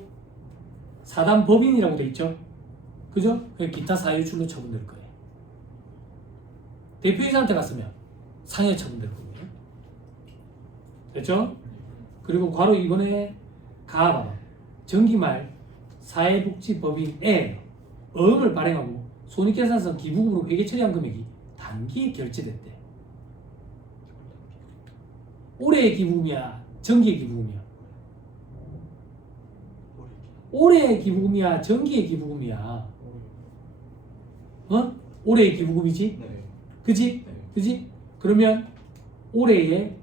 사단 법인이라고 돼 있죠? 그죠? 기타 사유출로 처분될 거예요. 대표이사한테 갔으면 상해 처분될 거고요. 됐죠? 그리고 괄호 2번에 가봐. 정기말 사회복지법인에 어음을 발행하고 손익계산서 기부금으로 회계 처리한 금액이 단기에 결제됐대. 올해의 기부금이야? 정기의 기부금이야? 올해의 기부금이야? 정기의 기부금이야? 올해의 기부금이지? 네. 그지? 네. 그지? 그러면 올해의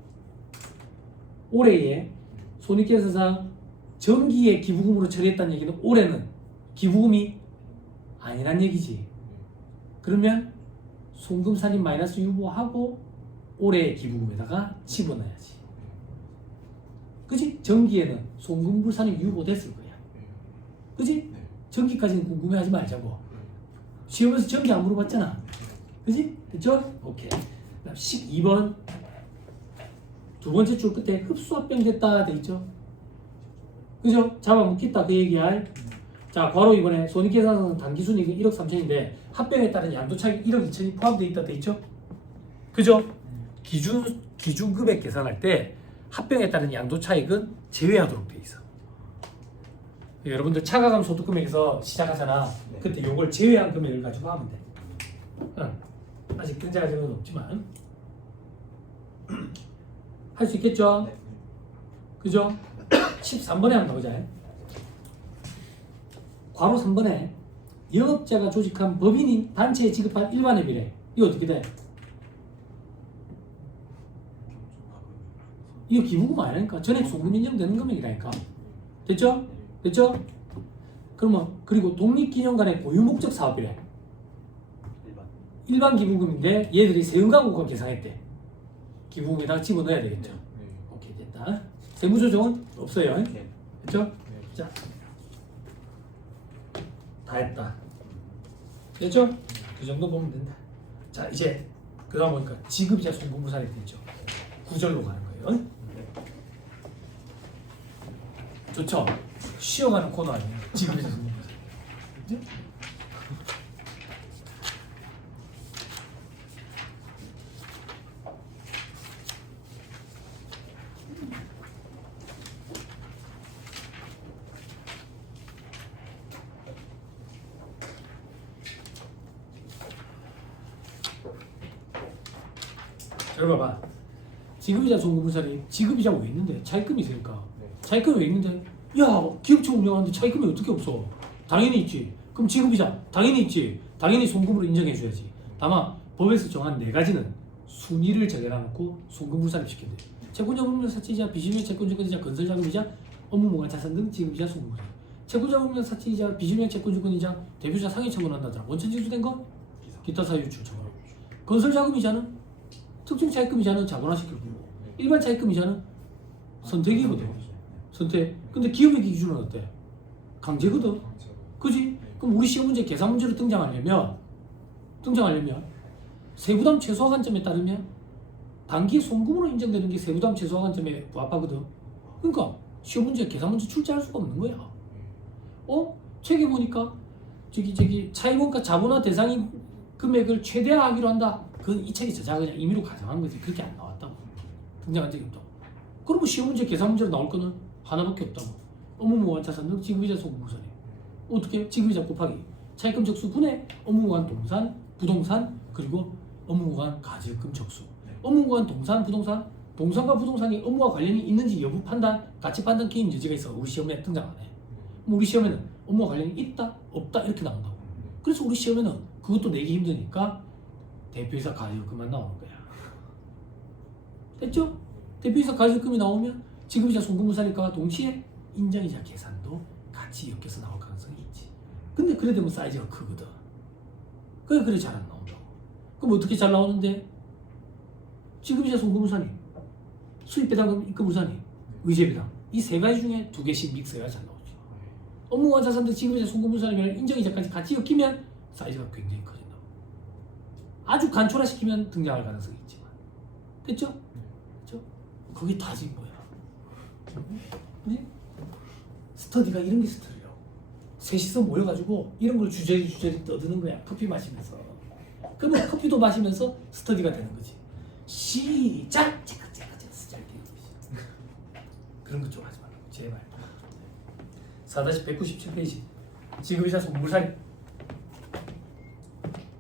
손익계산상 정기의 기부금으로 처리했다는 얘기는 올해는 기부금이 아니란 얘기지. 그러면 송금산인 마이너스 유보하고 올해의 기부금에다가 집어넣어야지. 그지? 정기에는 송금불산이 유보됐을 거야. 그지? 정기까지는 궁금해하지 말자고. 시험에서 정기 안 물어봤잖아. 그지? 됐죠? 오케이. 그다음 12번 두 번째 줄 끝에 흡수합병 됐다 돼 있죠? 그죠? 잡아먹겠다 그 얘기야. 자, 괄호 이번에 손익계산서는 단기순이익은 1억 3천인데 합병에 따른 양도차익 1억 2천이 포함되어 있다 돼 있죠? 그죠? 기준금액 계산할 때 합병에 따른 양도차익은 제외하도록 돼 있어. 여러분들 차가감 소득금액에서 시작하잖아. 네. 그때 요걸 제외한 금액을 가지고 하면 돼. 아직 등장하지는 없지만 할 수 있겠죠? 네. 그죠? 13번에 한번 가보자. 괄호 3번에 영업자가 조직한 법인이 단체에 지급한 일반회비래. 이거 어떻게 돼? 이거 기부금 아니라니까. 전액 송금 인정되는 금액이라니까. 됐죠? 됐죠? 그러면 그리고 독립기념관의 고유 목적 사업이래. 일반 기부금인데 얘들이 세금과고가 계산했대. 기부금에다가 집어넣어야 되겠죠. 오케이, 됐다. 세무조정은 없어요. 됐죠? 자, 다 했다. 됐죠? 그 정도 보면 된다. 자, 이제 그 다음 보니까 지급이자 송금부산이 됐죠. 구절로 가는 거예요. 좋죠? 쉬어가는 코너 아니에요? 지급이자 송금부산. 그죠? 잘 봐봐. 지급이자 송금부산이 지급이자 왜 있는데? 차입금이 있으니까. 차입금이 왜 있는데? 야, 기업체 운영하는데 차입금이 어떻게 없어? 당연히 있지. 그럼 지급이자 당연히 있지. 당연히 송금으로 인정해줘야지. 다만 법에서 정한 4가지는 순위를 정해놔놓고 송금부산을 시킨대. 채권자금융 사치이자 비실명 채권주권이자 건설자금이자 업무무관 자산 등 지급이자 송금부산. 채권자금융 사치이자 비실명 채권주권이자 대표자 상해 처분한다더라. 원천 징수된 거? 기타 사유 유출 처분. 건설자금이자는 특정 차입금이자는 자본화시킬 거고 일반 차입금이자는 선택이거든. 선택. 근데 기업의 기준은 어때? 강제거든. 그지? 그럼 우리 시험 문제 계산 문제로 등장하려면 세부담 최소화 관점에 따르면 단기 송금으로 인정되는 게 세부담 최소화 관점에 부합하거든. 그러니까 시험 문제 계산 문제 출제할 수가 없는 거야. 책에 보니까 저기 차입원가 자본화 대상인 금액을 최대화하기로 한다. 그건 이 책이 저자가 그냥 임의로 가정한 거지. 그렇게 안 나왔다고. 등장한 적이 없다고. 그러면 시험 문제 계산 문제로 나올 거는 하나밖에 없다고. 업무무관 자산 등 지급이자 송금부산이에요. 어떻게? 지급이자 곱하기 차입금 적수 분의 업무무관 동산, 부동산 그리고 업무무관 가지금 적수. 업무무관 동산, 부동산, 동산과 부동산이 업무와 관련이 있는지 여부 판단, 가치 판단 개입 여지가 있어. 우리 시험에 등장 안 해. 그럼 우리 시험에는 업무와 관련이 있다, 없다 이렇게 나온다고. 그래서 우리 시험에는 그것도 내기 힘드니까 대표이사 가지금만 나오는 거야. 됐죠? 대표이사 가지금이 나오면 지급이자 송금부산일까와 동시에 인정이자 계산도 같이 엮여서 나올 가능성이 있지. 근데 그래 되면 사이즈가 크거든. 그래 잘 안 나온다고. 그럼 어떻게 잘 나오는데? 지급이자 송금부산이, 수입배당금 입금부산이, 의제배당 이 3가지 중에 2개씩 믹스해야 잘 나오죠. 업무와 자산들 지급이자 송금부산이면 인정이자까지 같이 엮이면 사이즈가 굉장히 커진다고. 아주 간초화시키면 등장할 가능성이 있지만. 됐죠? 됐죠? 그게 다진 거야. 그지? 스터디가 이런 게 스터디라고. 셋이서 모여가지고 이런 걸 주저리 떠드는 거야. 커피 마시면서. 그러면 커피도 마시면서 스터디가 되는 거지. 시작! 체크 시작되는 거지. 그런 거 좀 하지 말라고. 제발. 4-197페이지. 지급이자 송금부산이.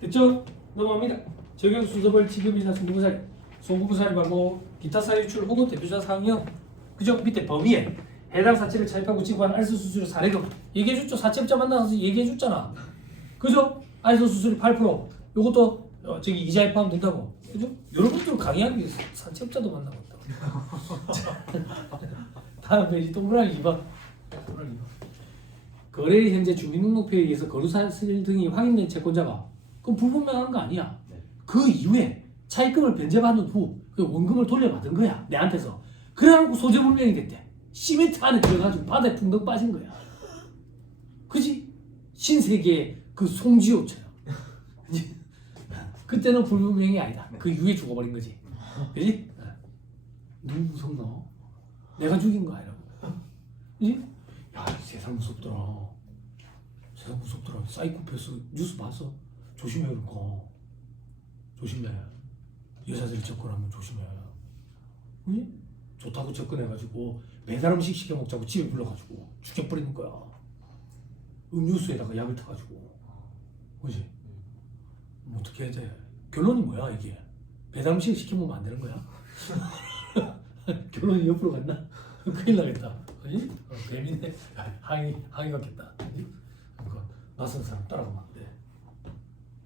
됐죠? 넘어갑니다. 적용 순서별 지급이자 송금부산이. 송금부산이 말고 기타 사유출 혹은 대표자 사항형. 그죠? 밑에 범위에 해당 사채를 차입하고 지급한 알선 수수료 사례금 얘기해줬죠. 사채업자 만나서 얘기해줬잖아. 그죠? 알선 수수료 8%. 요것도 저기 이자에 포함된다고. 그죠? 여러분들 강의하기 위해서 사채업자도 만나고 있다고. 다음 페이지 동그라미 2번. 거래일 현재 주민등록표에 의해서 거루사실 등이 확인된 채권자가 그럼 불분명한 거 아니야. 그 이후에 차입금을 변제받은 후 그 원금을 돌려받은 거야. 내한테서. 그래갖고 소재불명이 됐대. 시멘트 안에 들어가지고 바다에 붕덩 빠진 거야. 그지? 신세계의 그 송지효처럼. 그때는 불분명이 아니다. 그 이후에 죽어버린 거지. 그지? 너무 무섭노? 내가 죽인 거 아니라고. 그지? 야, 세상 무섭더라. 세상 무섭더라. 사이코패스 뉴스 봤어? 조심해, 그거. 조심해. 여자들이 접근하면 조심해. 그지? 좋다고 접근해가지고 배달 음식 시켜 먹자고 집에 불러가지고 죽여버리는 거야. 음료수에다가 약을 타가지고. 그지? 뭐 어떻게 해야 돼? 결론이 뭐야 이게? 배달 음식 시켜 먹으면 안 되는 거야? 결론이 옆으로 갔나? 큰일 나겠다. 그지? 뱀인데 항이 같겠다. 그지? 그러니까 낯선 사람 따라가면 안 돼.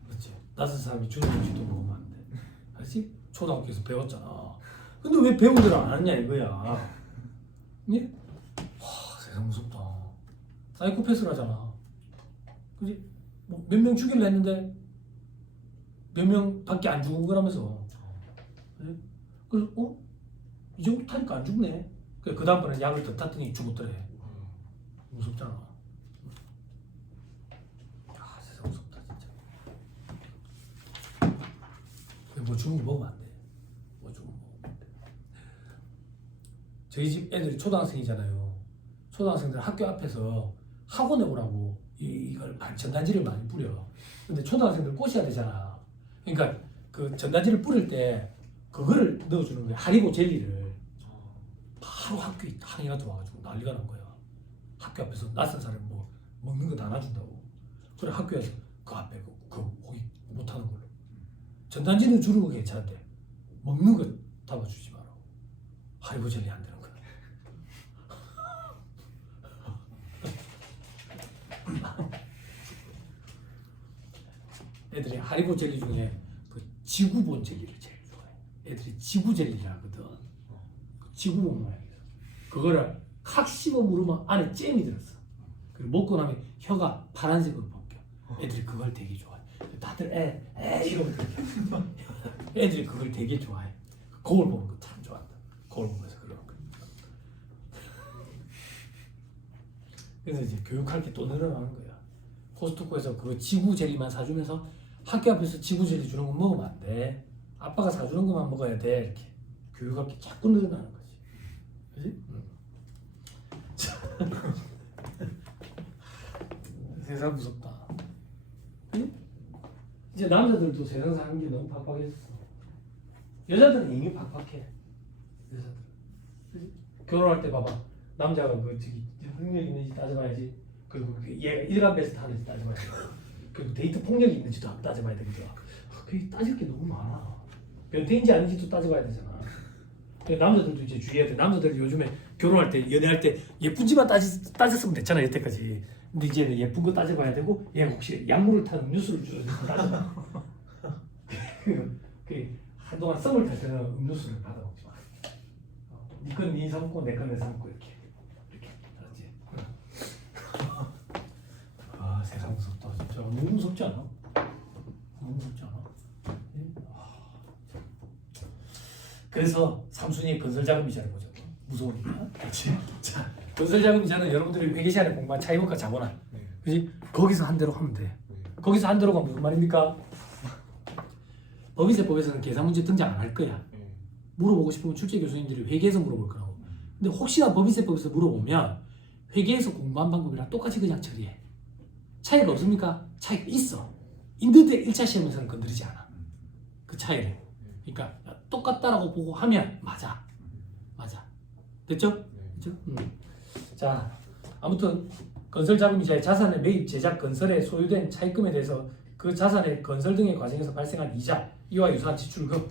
그렇지? 낯선 사람이 주는 음식도 먹으면 안 돼. 알지? 초등학교에서 배웠잖아. 근데 왜 배운 대로 안 하느냐 이거야. 예? 와, 세상 무섭다. 사이코패스를 하잖아. 그지? 뭐 몇 명 죽이려 했는데 몇 명밖에 안 죽은 거라면서. 그래? 그래서 이 정도 타니까 안 죽네. 그 다음번에 약을 더 탔더니 죽었더래. 무섭잖아. 아, 세상 무섭다 진짜. 뭐 죽은 거 먹으면 안 돼. 뭐 죽은 거 먹으면 안 돼. 저희 집 애들이 초등학생이잖아요. 초등학생들 학교 앞에서 학원에 오라고 이걸 전단지를 많이 뿌려. 근데 초등학생들 꼬셔야 되잖아. 그러니까 그 전단지를 뿌릴 때 그거를 넣어주는 거야. 하리보 젤리를. 바로 학교에 항의가 들어와가지고 난리가 난 거야. 학교 앞에서 낯선 사람 뭐 먹는 거 다 놔준다고. 그래 학교에서 그 앞에 그 거기 못하는 걸로. 전단지는 주는 거 괜찮은데 먹는 거 담아주지 마라. 하리보 젤리 안 되는 거야. 애들이 하리보 젤리 중에 그 지구본 젤리를 제일 좋아해. 애들이 지구 젤리를 하거든. 지구본 모양이야. 그거를 칵 씹어 물으면 안에 잼이 들었어. 그리고 먹고 나면 혀가 파란색으로 바뀌어. 애들이 그걸 되게 좋아해. 다들 이러고 애들이 그걸 되게 좋아해. 거울 보는 거 참 좋아한다. 거울 보면서 그러는 거. 그래서 이제 교육할 게 또 늘어나는 거야. 코스트코에서 그 지구 젤리만 사주면서 학교 앞에서 지구 젤리 주는 거 먹으면 안 돼. 아빠가 사주는 것만 먹어야 돼. 이렇게 교육할 게 자꾸 늘어나는 거지. 그지? 세상 무섭다. 응? 이제 남자들도 세상 사는 게 너무 팍팍해졌어. 여자들은 이미 팍팍해. 여자들. 그지? 결혼할 때 봐봐. 남자가 그 저기 능력 있는지 따져봐야지. 그리고 얘가 일간 베스트 하는지 따져봐야지. 그리고 데이트 폭력이 있는지도 따져봐야 되거든. 그게 따질 게 너무 많아. 변태인지 아닌지도 따져봐야 되잖아. 남자들도 이제 주의해야 돼. 남자들 요즘에 결혼할 때, 연애할 때 예쁜지만 따졌으면 됐잖아 여태까지. 근데 이제는 예쁜 거 따져봐야 되고, 얘가 혹시 약물을 탄 음료수를 주는지 따져봐. 그 한동안 썸을 탈 때는 음료수를 받아 먹지 마. 네 건 네 삼고 내 건 내 삼고 이렇게 알았지? 아, 세상 무섭다 진짜. 너무 무섭지 않아? 너무 무섭지 않아? 그래서 삼순위 건설자금이자를 보죠. 무서우니까. 그렇지. 자, 건설자금이자는 여러분들이 회계 시간에 공부한 차이원가 자본화. 그렇지? 거기서 한 대로 하면 돼. 거기서 한 대로가 무슨 말입니까? 법인세법에서는 계산 문제 등장 안 할 거야. 물어보고 싶으면 출제 교수님들이 회계에서 물어볼 거라고. 근데 혹시나 법인세법에서 물어보면 회계에서 공부한 방법이랑 똑같이 그냥 처리해. 차이가 없습니까? 차이가 있어. 인도대 1차 시험에서는 건드리지 않아. 그 차이를. 그러니까 똑같다라고 보고 하면 맞아. 됐죠? 됐죠? 자, 아무튼 건설자금이자의 자산의 매입, 제작, 건설에 소유된 차입금에 대해서 그 자산의 건설 등의 과정에서 발생한 이자, 이와 유사한 지출금,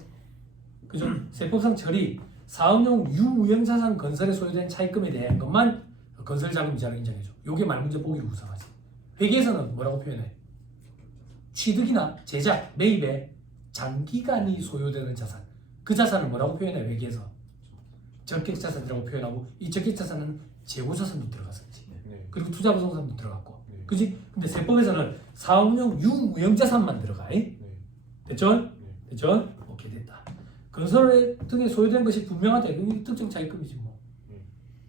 그죠? 세법상 처리, 사업용 유무형자산 건설에 소유된 차입금에 대한 것만 건설자금이자를 인정해줘. 요게 말문제 보기를 구성하지. 회계에서는 뭐라고 표현해? 취득이나 제작, 매입에 장기간이 소요되는 자산, 그 자산을 뭐라고 표현해? 회계에서 적격자산이라고 표현하고, 이 적격자산은 재고자산도 들어갔었지. 그리고 투자부동산도 들어갔고, 그지? 근데 세법에서는 사업용 유무형자산만 들어가. 됐죠? 됐죠? 오케이, 됐다. 건설 등에 소요된 것이 분명하다. 이게 특정 차입금이지 뭐.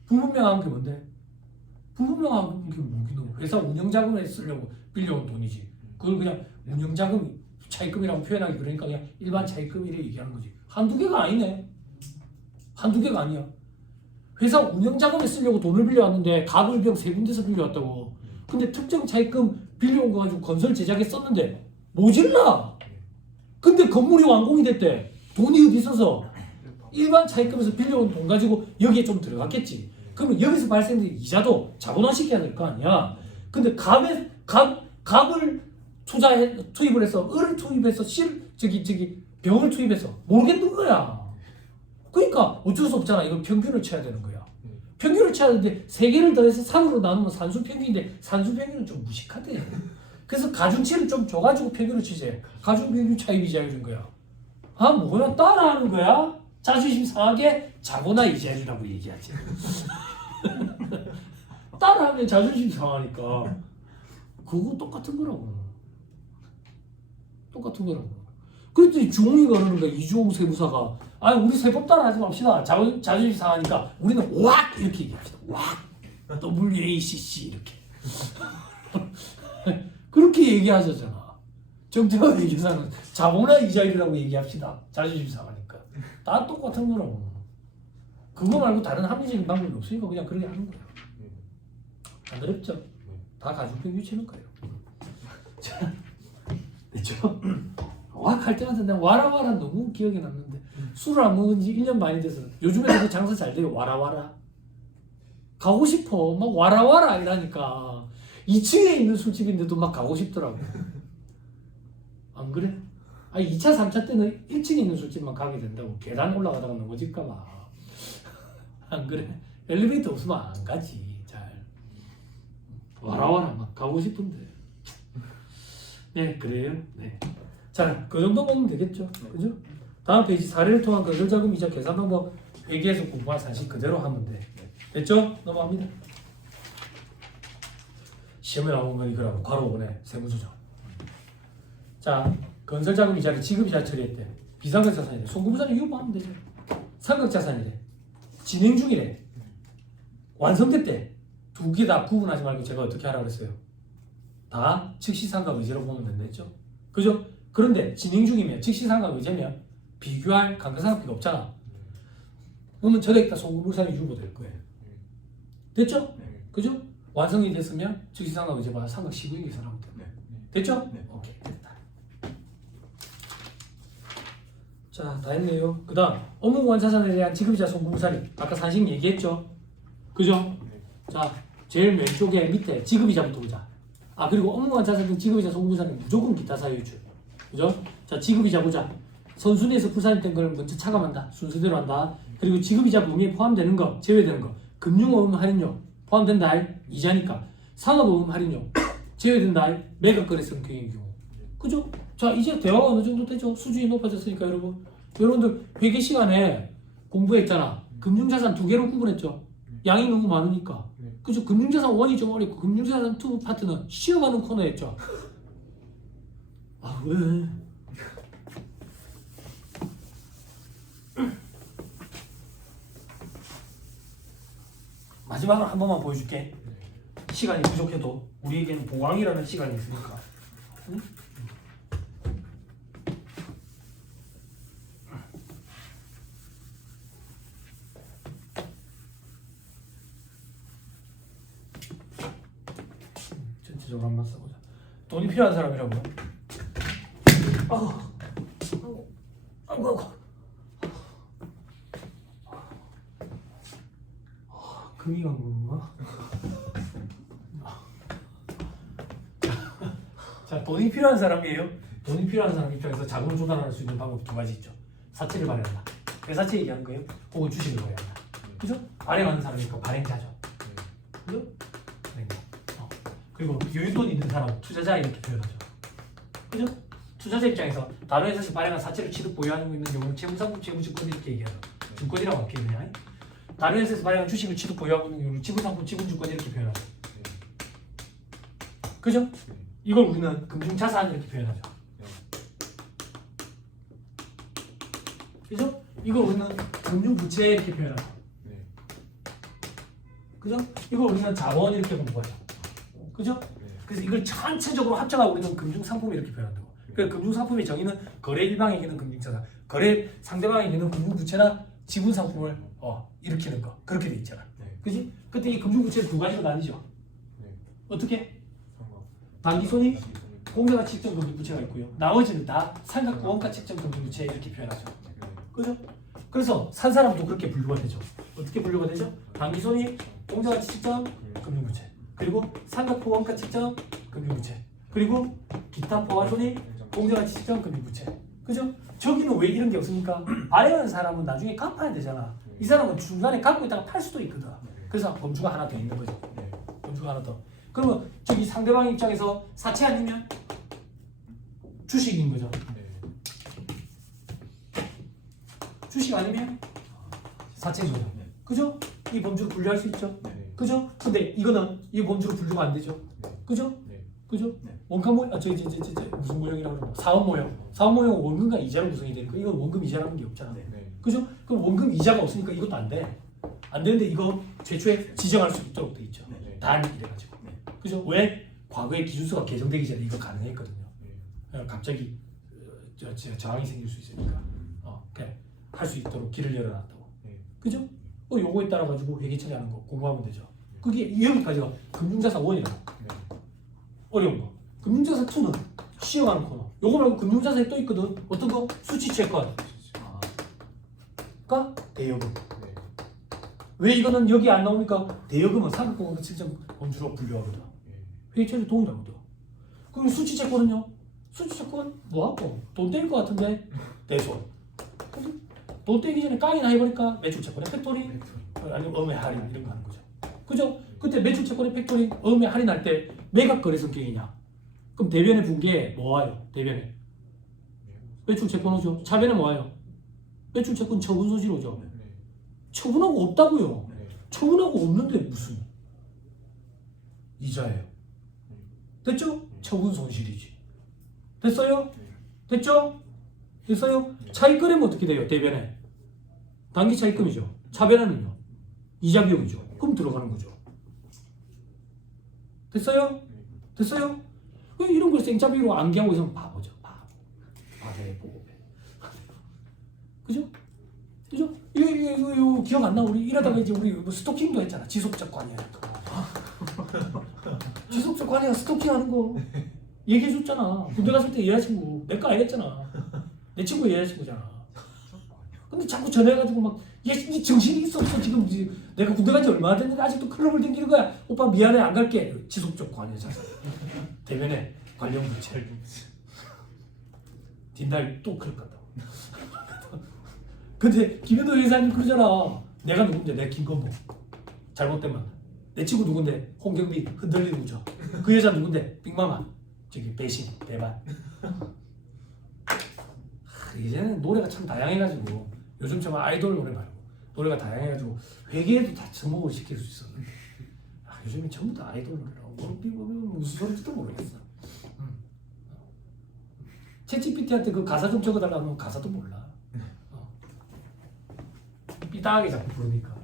불분명한 게 뭔데? 불분명한 게 뭐긴 회사 운영자금에 쓰려고 빌려온 돈이지. 그걸 그냥 운영자금 차입금이라고 표현하기 그러니까 그냥 일반 차입금이래 얘기하는 거지. 한두 개가 아니네. 한두 개가 아니야. 회사 운영자금에 쓰려고 돈을 빌려왔는데 가불병 세 군데서 빌려왔다고. 근데 특정 차입금 빌려온 거 가지고 건설 제작에 썼는데 모질라. 근데 건물이 완공이 됐대. 돈이 어디 있어서? 일반 차입금에서 빌려온 돈 가지고 여기에 좀 들어갔겠지. 그러면 여기서 발생된 이자도 자본화시켜야 될 거 아니야. 근데 갑을 투입을 해서 을을 투입해서 병을 투입해서 모르겠는 거야. 그러니까 어쩔 수 없잖아. 이걸 평균을 쳐야 되는 거야. 평균을 취하는데 3개를 더해서 3으로 나누면 산수 평균인데 산수 평균은 좀 무식하대. 그래서 가중치를 좀 줘가지고 평균을 치재. 가중 평균 차이 비자율인 거야. 아 뭐야 따라하는 거야? 자존심 상하게 자고나 이자율이라고 얘기하지. 따라하면 자존심 상하니까. 그거 똑같은 거라고. 똑같은 거라고. 그랬더니 주홍이가 그러는 거야. 이주홍 세무사가. 아 우리 세법 따라하지 맙시다. 자존심 상하니까 우리는 왁 이렇게 얘기합시다. 왁 WACC 이렇게. 그렇게 얘기하잖아. 정태환 얘기사는 자본화 이자율이라고 얘기합시다. 자존심 상하니까. 다 똑같은 거라고. 그거 말고 다른 합리적인 방법이 없으니까 그냥 그렇게 하는 거야. 안 어렵죠? 다 가중평균 치는 거예요. 자, 됐죠? 왁할 때마다 내가 와라와라 너무 기억에 남는데 술을 안 먹은 지 1년 많이 돼서 요즘에 그 장사 잘 돼요. 와라와라. 가고 싶어. 막 와라와라 이라니까. 2층에 있는 술집인데도 막 가고 싶더라고. 안 그래? 아니 2차, 3차 때는 1층에 있는 술집만 가게 된다고. 계단 올라가다가 넘어질까 봐. 안 그래? 엘리베이터 없으면 안 가지. 잘. 와라와라 막 가고 싶은데. 네, 그래요. 네. 자, 그 정도 보면 되겠죠. 그죠? 다음 페이지 사례를 통한 건설자금 이자 계산 방법 회계에서 공부한 사실 그대로 하면 돼. 됐죠? 넘어갑니다. 시험에 나온 건 이거라고. 괄호 5번에 세무조정. 자, 건설자금 이자를 지급이자 처리했대. 비상각자산이래. 송금부자는 유보하면 되죠. 상각자산이래. 진행 중이래. 완성됐대. 두 개 다 구분하지 말고 제가 어떻게 하라고 했어요? 다 즉시상각 의제로 보면 된댔죠. 그죠? 그런데 진행 중이면 즉시상각 의제면 비교할 감가상각비가 없잖아. 그러면 저랬다 송금부자는 유보될 거예요. 됐죠? 그죠? 완성이 됐으면 즉시상각 의제보다 상각 시부인 계산하면 돼. 됐죠? 오케이 됐다. 자, 다 했네요. 그 다음 업무보완 자산에 대한 지급이자 송금부살이 아까 산식 얘기했죠? 그죠? 자, 제일 왼쪽에 밑에 지급이자부터 보자. 아, 그리고 업무보완 자산 등 지급이자 송금부살은 무조건 기타 사유율. 그죠? 자, 지급이자 보자. 선순위에서 부산된 걸 먼저 차감한다. 순서대로 한다. 그리고 지급이자 범위에 포함되는 거, 제외되는 거. 금융어음 할인료 포함된다. 이자니까. 상업어음 할인료 제외된다. 매각거래성 경영 경우. 그죠? 자, 이제 대화가 어느 정도 되죠? 수준이 높아졌으니까 여러분. 여러분들 회계 시간에 공부했잖아. 금융자산 2개로 구분했죠. 양이 너무 많으니까. 그죠? 금융자산 1이 좀 어렵고 금융자산 2 파트는 쉬어가는 코너였죠. 아, 왜? 마지막으로 한 번만 보여줄게. 시간이 부족해도 우리에게는 보강이라는 시간이 있으니까. 응? 전체적으로 한번 써보자. 돈이 필요한 사람이라고. 아이고. 금이 간 건가? 자, 돈이 필요한 사람이에요. 돈이 필요한 사람 입장에서 자금을 조달할 수 있는 방법 2가지 있죠. 사채를 발행한다. 회사채 얘기하는 거예요. 혹은 주식을 발행한다. 그죠? 발행하는 사람이니까 발행자죠. 그죠? 발행자. 그리고 여윳돈 있는 사람, 투자자 이렇게 표현하죠. 그죠? 투자자 입장에서 다른 회사에서 발행한 사채를 취득 보유하고 있는 경우는 채무상품, 채무증권 이렇게 얘기하죠. 증권이라고 할게요, 그냥. 다른 회사에서 발행한 주식을 취득 보유하고 있는 경우는 지분상품, 지분증권 이렇게 표현하죠. 그죠? 이걸 우리는 금융자산 이렇게 표현하죠. 그죠? 이걸 우리는 금융부채 이렇게 표현하죠. 그죠? 이걸 우리는 자본 이렇게 공부하죠. 그죠? 그래서 이걸 전체적으로 합쳐가 우리는 금융상품 이렇게 표현한다고. 그래서 금융상품의 정의는 거래 일방에게는 금융자산, 거래 상대방에게는 금융부채나 지분상품을 일으키는 거. 그렇게 돼 있잖아. 그지? 그때 이 금융부채를 2가지로 나뉘죠. 어떻게? 단기손익, 공매가 측정 금융부채가 있고요. 나머지는 다 상각 원가 측정 금융부채 이렇게 표현하죠. 그죠? 그래서 산 사람도 그렇게 분류가 되죠. 어떻게 분류가 되죠? 단기손익, 공매가 측정 금융부채, 그리고 상각 원가 측정 금융부채, 그리고 기타 포괄손익, 공매가 측정 금융부채. 그죠? 저기는 왜 이런 게 없습니까? 발행하는 사람은 나중에 갚아야 되잖아. 이 사람은 중간에 갖고 있다가 팔 수도 있거든. 그래서 범주가 하나 더 있는 거죠. 네. 범주가 하나 더. 그러면 저기 상대방 입장에서 사채 아니면 주식인 거죠. 네. 주식 아니면 사채인 거죠. 네. 그죠? 이 범주로 분류할 수 있죠. 네. 그죠? 근데 이거는 이 범주로 분류가 안 되죠. 네. 그죠? 네. 그죠? 네. 원가 모형, 무슨 모형이라고 그러나? 사업 모형. 사업 모형은 원금과 이자로 구성이 되니까 이건 원금 이자라는 게 없잖아. 네. 그죠? 그럼 원금 이자가 없으니까 이것도 안 돼. 안 되는데 이거 최초에 지정할 수 있도록 돼 있죠. 네. 단 이래가지고. 그죠? 왜? 과거에 기준수가 개정되기 전에 이거 가능했거든요. 갑자기 저항이 생길 수 있으니까 그냥 할 수 있도록 길을 열어놨다고. 그죠? 요거에 따라 가지고 회계 처리하는 거 공부하면 되죠. 그게 여기까지가 금융자산 1이라고. 어려운 거. 금융자산 2는 쉬어가는 코너. 요거 말고 금융자산이 또 있거든. 어떤 거? 수취채권. 가 대여금. 왜 이거는 여기 안 나오니까 대여금은 상급공급 실정 범주로 분류하거든. 회계 처리 동일하거든. 그럼 수취채권은요? 수취채권 뭐하고? 돈 떼일 것 같은데 대손. 돈 떼기 전에 깡이나 해버릴까? 매출채권에 팩토리 아니면 음의 할인 이런 거 하는 거죠. 그죠? 그때 매출채권에 팩토리 음의 할인할 때 매각 거래 성격이냐? 그럼 대변에 분기에 뭐 와요? 대변에 매출채권 오죠. 차변에 뭐 와요? 매출채권 처분 소실 오죠. 처분하고 없다고요. 처분하고 없는데 무슨 이자예요. 됐죠? 처분 손실이지. 됐어요? 됐죠? 됐어요? 차익거래면 어떻게 돼요? 대변에 단기 차익금이죠. 차변에는요 이자 비용이죠. 그럼 들어가는 거죠. 됐어요? 됐어요? 이런 걸 생짜비로 암기하고 있으면 바보죠. 바보에 보고 그죠? 그죠? 이거 기억 안 나? 우리 이러다가 이제 우리 뭐 스토킹도 했잖아. 지속적 관여. 지속적 관여 스토킹하는 거 얘기해줬잖아. 군대 갔을 때 여자친구 내 거 알겠잖아. 내 친구 여자친구잖아. 근데 자꾸 전화해가지고 막 얘 정신이 있어 없어 지금 내가 군대 간 지 얼마나 됐는데 아직도 클럽을 댕기는 거야. 오빠 미안해 안 갈게. 지속적 관여자. 대면에 관련 부채. 뒷날 또 클럽 간다고. 근데 김현도 회사님 그러잖아. 내가 누군데? 내 김건모. 잘못된 말. 내 친구 누군데? 홍경비 흔들리는 거죠. 그 여자 누군데? 빅마마. 저기 배신, 배반. 이제는 노래가 참 다양해가지고 요즘처럼 아이돌 노래 말고 노래가 다양해가지고 회계에도 다 접목을 시킬 수 있어. 요즘엔 전부 다 아이돌 노래라고 무슨 소리인지도 모르겠어. 챗GPT한테 그 가사 좀 적어달라고 하면 가사도 몰라. 삐딱하게 자꾸 부르니까.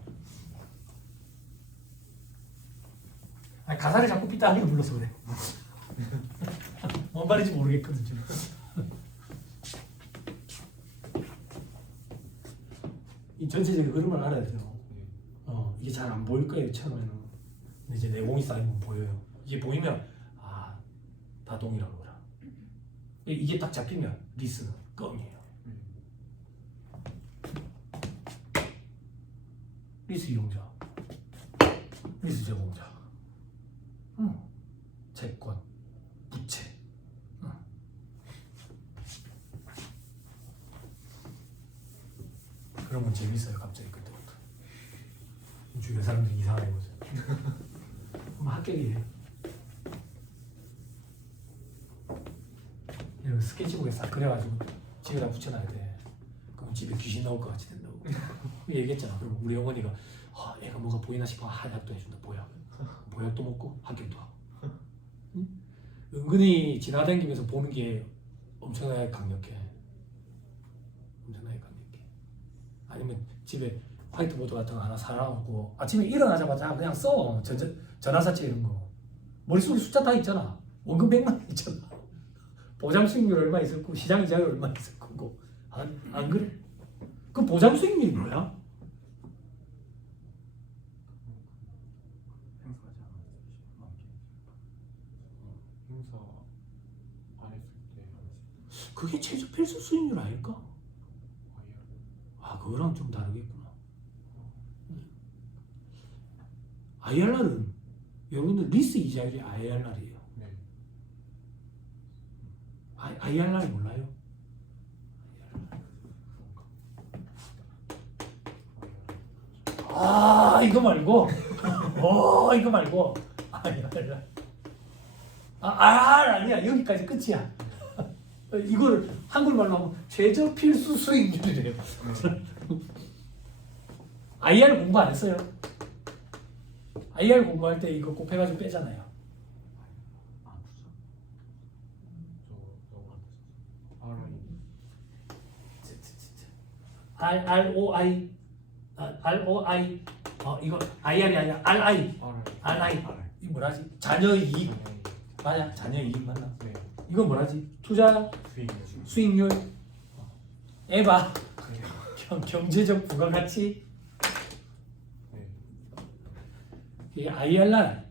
아니, 가사를 자꾸 삐딱하게 불러서 그래. 뭔 말인지 모르겠거든 지금. 이 전체적인 흐름을 알아야 돼요. 이게 잘 안 보일 거예요 처음에는. 근데 이제 내공이 쌓이면 보여요. 이게 보이면 다 동이라고 그러라. 이게 딱 잡히면 리스는 껌이에요. 리스 이용자, 리스 제공자, 채권, 부채. 그러면 재밌어요 갑자기 그때부터. 주변 사람들이 이상하게 보죠. 그럼 합격이에요. 이런 스케치북에 싹 그려가지고 집에다 붙여놔야 돼. 그럼 집에 귀신 나올 것 같이 된다고. 얘기했잖아. 그럼 우리 어머니가 애가 뭐가 보이나 싶어 한약도 해준다. 보약도 먹고 합격도 하고. 응? 은근히 지나다니면서 보는 게 엄청나게 강력해. 엄청나게 강력해. 아니면 집에 화이트보드 같은 거 하나 사놔놓고 아침에 일어나자마자 그냥 써. 전화사채 이런 거. 머릿속에 숫자 다 있잖아. 원금 100만 원 있잖아. 보장 수익률 얼마 있을 거고 시장 이자율 얼마 있을 거고. 안 그래? 그 보장 수익률이 뭐야? 행사 안 했을 때 그게 최저 필수 수익률 아닐까? 그거랑 좀 다르겠구나. IRR은 여러분들 리스 이자율이 IRR이에요. 네. IRR 몰라요? 이거 말고 이거 말고 아니야 여기까지 끝이야. 이거를 한글말로 하면 최저 필수 수익률이래요. IR 공부 안 했어요? IR 공부할 때 이거 곱해가지고 빼잖아요. ROI 이거 IR이 아니라 RI 이 뭐라지? 자녀 이익 맞아? 자녀 이익 맞나? 네. 이건 뭐라지? 투자 수익률 에바 경제적 부가가치 이 IRR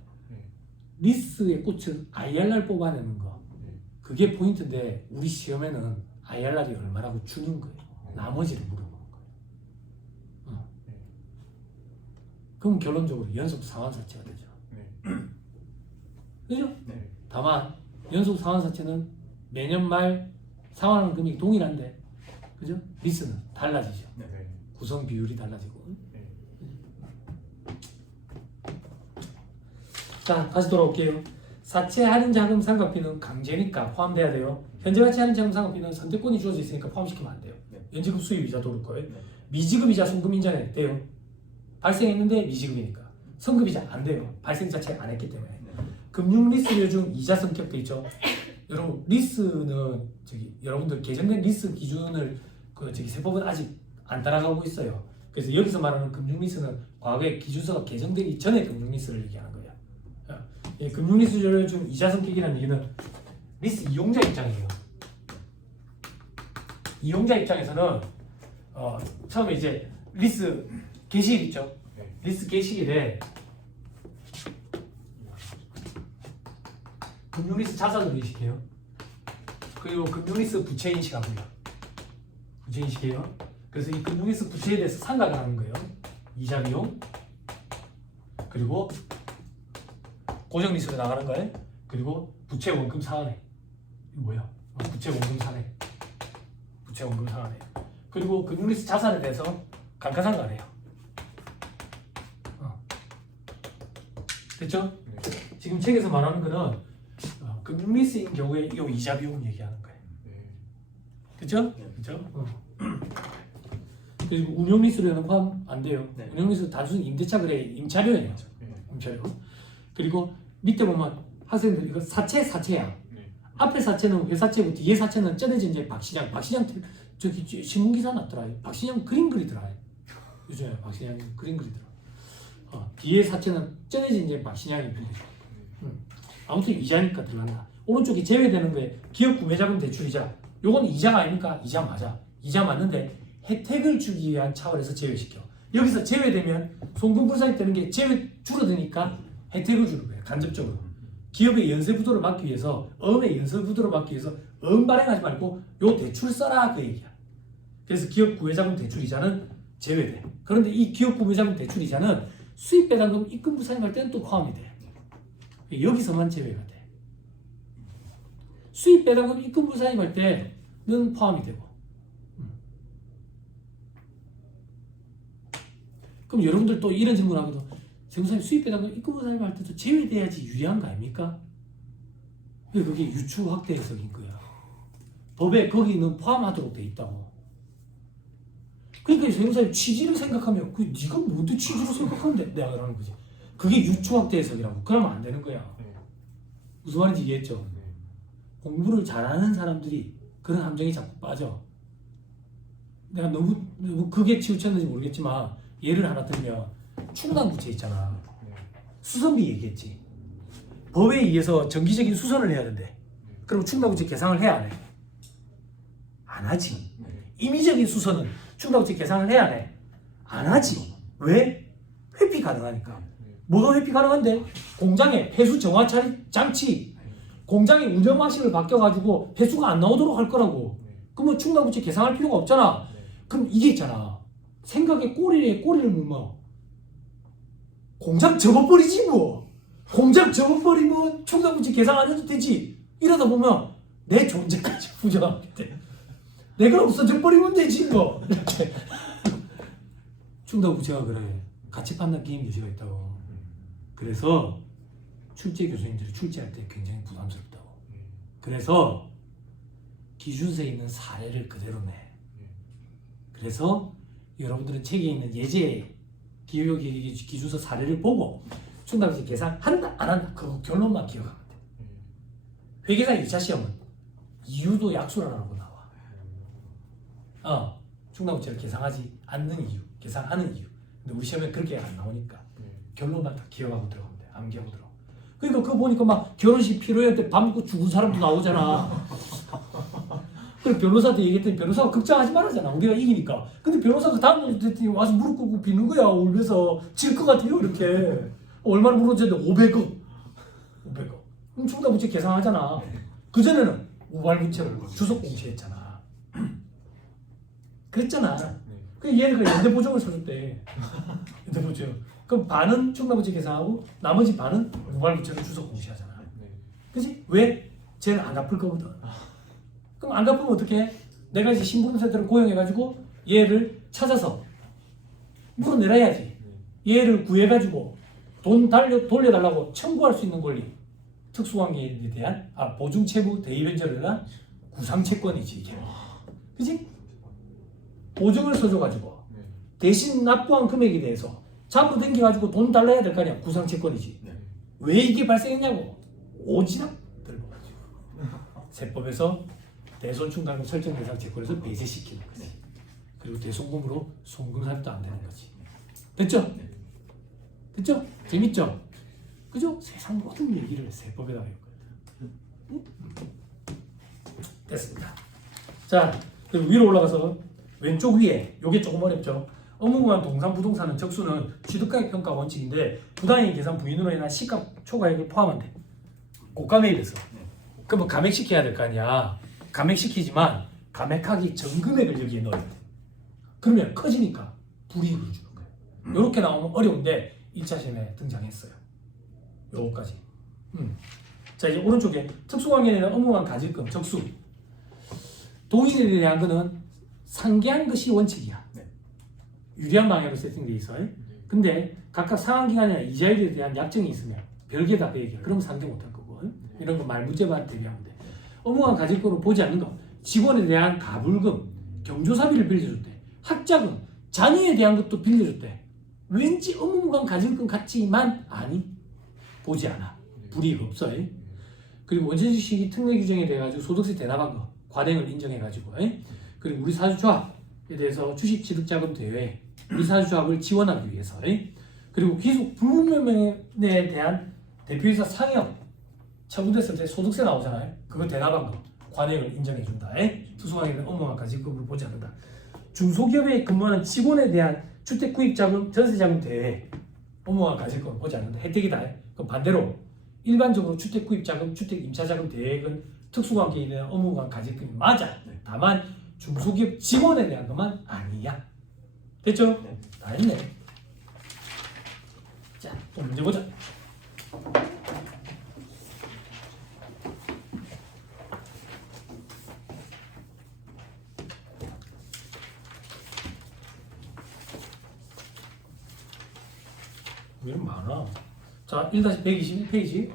리스의 꽃은 IRR 뽑아내는 거 그게 포인트인데 우리 시험에는 IRR이 얼마라고 주는 거예요. 나머지를 물어보는 거예요. 그럼 결론적으로 연속 상환사채가 되죠. 그죠? 네. 다만 연속 상환사채는 매년 말 상환하는 금액이 동일한데 그죠? 리스는 달라지죠. 네. 구성 비율이 달라지고. 네. 자 다시 돌아올게요. 사채 할인 자금 상각비는 강제니까 포함돼야 돼요. 현재 가치 할인 자금 상각비는 선택권이 주어져 있으니까 포함시키면 안 돼요. 네. 연지급 수입 이자도 그럴 거예요. 네. 미지급 이자 송금 인정이 돼요. 발생했는데 미지급이니까. 선급 이자 안 돼요. 발생 자체 안 했기 때문에. 금융 리스료 중 이자 성격도 있죠. 여러분 리스는 여러분들 개정된 리스 기준을 세법은 아직 안 따라가고 있어요. 그래서 여기서 말하는 금융 리스는 과거에 기준서가 개정되기 전에 금융 리스를 얘기하는 거예요. 금융 리스료 중 이자 성격이라는 얘기는 리스 이용자 입장이에요. 이용자 입장에서는 처음에 이제 리스 게시일 있죠. 리스 게시일에 금융리스 자산으로 인식해요. 그리고 금융리스 부채 인식합니다. 부채 인식해요. 그래서 이 금융리스 부채에 대해서 상각을 하는 거예요. 이자 비용 그리고 고정리스로 나가는 거예요. 그리고 부채 원금 상환액 이거 뭐야? 부채 원금 상환액 부채 원금 상환액 그리고 금융리스 자산에 대해서 감가상각을 해요. 됐죠? 네. 지금 책에서 말하는 거는 금융리스인 경우에 이 이자 비용 얘기하는 거예요. 그렇죠? 그렇죠? 그리고 운용리스료는 포함 안 돼요. 네. 운용리스 단순히 임대차 거래 임차료예요. 임차료. 그리고 밑에 보면 학생들 이거 사채야. 앞에 사채는 회사채고 뒤에 사채는 쩌내진 이제 박시장 저기 신문기사 났더라. 박시장 그림 그리더라. 요즘에 박시장 그림 그리더라. 뒤에 사채는 쩌내진 이제 박시장이 빌리죠. 아무튼 이자니까 들어간다. 오른쪽에 제외되는 거에 기업 구매자금 대출이자. 요건 이자가 아닙니까? 이자 맞아. 이자 맞는데 혜택을 주기 위한 차원에서 제외시켜. 여기서 제외되면 송금불상이 되는 게 제외 줄어드니까 혜택을 주는 거예요. 간접적으로. 기업의 연쇄부도를 막기 위해서 어음의 연쇄부도를 막기 위해서 어음 발행하지 말고 요 대출 써라 그 얘기야. 그래서 기업 구매자금 대출이자는 제외돼. 그런데 이 기업 구매자금 대출이자는 수입 배당금 입금 부상할 때는 또 포함이 돼. 여기서만 제외가 돼. 수입 배당금 입금 부상할 때는 포함이 되고. 그럼 여러분들 또 이런 질문 하거든. 정사님 수입 배당금 입금 부상할 때도 제외돼야지 유리한 거 아닙니까? 근데 그게 유추 확대 해석인 거야. 법에 거기는 포함하도록 돼 있다고. 그러니까 정사님 취지를 생각하면 그 네가 뭔데 취지를 생각하는데 내가 그러는 거지. 그게 유추 확대 해석이라고. 그러면 안 되는 거야. 무슨 말인지 이해했죠? 공부를 잘하는 사람들이 그런 함정에 자꾸 빠져. 내가 너무 크게 치우쳤는지 모르겠지만 예를 하나 들면 충당부채 있잖아. 수선비 얘기했지. 법에 의해서 정기적인 수선을 해야 된대. 그럼 충당부채 계상을 해야 안 해? 안 하지. 임의적인 수선은 충당부채 계상을 해야 해? 안 하지. 왜? 회피 가능하니까. 뭐가 회피 가능한데? 공장에 폐수 정화 장치, 공장의 운영 방식을 바뀌어가지고 폐수가 안 나오도록 할 거라고. 그러면 충당부채 계상할 필요가 없잖아. 그럼 이게 있잖아. 생각에 꼬리를 물면 공장 접어버리지 뭐. 공장 접어버리면 충당부채 계상 안 해도 되지. 이러다 보면 내 존재까지 부정하게 돼. 내가 없어져 버리면 되지 뭐. 이렇게. 충당부채가 그래. 가치 판단 게임 요지가 있다고. 그래서 출제 교수님들이 출제할 때 굉장히 부담스럽다고. 그래서 기준서에 있는 사례를 그대로 내. 그래서 여러분들은 책에 있는 예제 기억 기준서 사례를 보고 충당부채 계산한다 안 한다 그 결론만 기억하면 돼. 회계사 2차 시험은 이유도 약수라고 나와. 충당부채를 계산하지 않는 이유, 계산하는 이유. 근데 우리 시험에 그렇게 안 나오니까 결론만 다 기억하고 들어가면 돼. 암기하고 들어. 그러니까 그거 보니까 막 결혼식 피로회 때 밥 먹고 죽은 사람도 나오잖아. 그래 변호사한테 얘기했더니 변호사가 걱정하지 말라잖아. 우리가 이기니까. 근데 변호사가 다음 날 와서 무릎 꿇고 비는 거야. 울면서 질 것 같아요. 이렇게. 얼마나 물어줬는데 500억. 500억. 그럼 충당부채 계산하잖아. 그전에는 우발부채를 주석 공시했잖아. 그랬잖아. 그 얘네가 연대보증을 써줬대. 연대보증. 그럼 반은 충당부채 계산하고 나머지 반은 우발부채를 주석 공시하잖아. 그치? 왜? 쟤는 안 갚을 거거든. 그럼 안 갚으면 어떡해? 내가 이제 신분세대를 고용해가지고 얘를 찾아서 물어내놔야지. 얘를 구해가지고 돈 돌려달라고 청구할 수 있는 권리. 특수관계에 대한 보증채무 대의변제를 대한 구상채권이지 이게. 그치? 보증을 써줘가지고 대신 납부한 금액에 대해서 잡부 당겨가지고 돈 달라야 될 거 아니야. 구상채권이지. 왜 이게 발생했냐고. 오지랖 들고가지고 세법에서 대손충당금 설정 대상 채권에서 배제시키는 거지. 그리고 대손금으로 송금사업도 안 되는 거지. 됐죠? 됐죠? 재밌죠? 그죠? 세상 모든 얘기를 세법에다 했거든. 됐습니다. 자, 그리고 위로 올라가서 왼쪽 위에 요게 조금 어렵죠. 업무구간 동산부동산은 적수는 취득가액 평가 원칙인데 부당이익 계산 부인으로 인한 시가 초과액을 포함한 돼. 고가매입에서. 그럼 뭐 감액시켜야 될 거 아니야. 감액시키지만 감액하기 전 금액을 여기에 넣어야 돼. 그러면 커지니까 불이익을 주는 거예요. 이렇게 나오면 어려운데 1차 시험에 등장했어요. 요거까지. 자 이제 오른쪽에 특수관계에는 업무관 가질금 적수. 도인에 대한 거는 상계한 것이 원칙이야. 유리한 방향으로 세팅돼 있어요. 근데 각각 상환기간이나 이자율에 대한 약정이 있으면 별개다 그 얘기야. 그럼 상계 못할 거고. 이런 거 말문제만 대비하면 돼. 업무관 가질금을 보지 않는 거. 직원에 대한 가불금, 경조사비를 빌려줬대. 학자금, 자녀에 대한 것도 빌려줬대. 왠지 업무관 가질금 같지만 아니 보지 않아. 불이익 없어요. 그리고 원천식 시기 특례 규정에 대해 가지고 소득세 대납한 거 관행을 인정해가지고 그리고 우리 사주조합에 대해서 주식 취득자금 대회 우리 사주조합을 지원하기 위해서 그리고 귀속 불문명에 대한 대표이사 상여 처분됐을 때 소득세 나오잖아요. 그거 대납한 거 관행을 인정해준다. 투수관계는 업무만 가질금으로 보지 않는다. 중소기업에 근무하는 직원에 대한 주택구입자금, 전세자금 대회 업무만 가질금을 보지 않는다. 혜택이다. 그럼 반대로 일반적으로 주택구입자금, 주택임차자금 대액은 특수관계에 대한 업무관 가질금이 맞아. 다만 중소기업 직원에 대한 것만 아니야. 됐죠? 다 했네. 자, 또 문제 보자. 왜 많아? 자, 1-121페이지.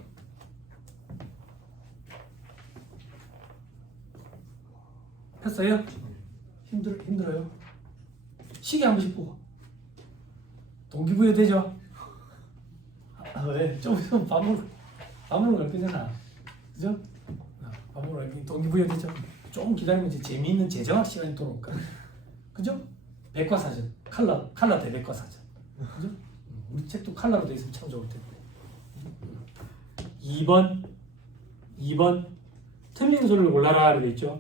했어요? 힘들어요? 시계 한 번씩 보고. 동기부여 되죠? 왜? 좀 있으면 밥 먹으러 갈 거잖아. 그죠? 밥 먹으러 갈 동기부여 되죠? 조금 기다리면 이제 재미있는 재정학 시간이 돌아올까? 그죠? 백과사전. 칼라 대백과사전. 그죠? 우리 책도 칼라로 돼 있으면 참 좋을 텐데. 2번 틀린 소리를 골라라 이렇게 있죠.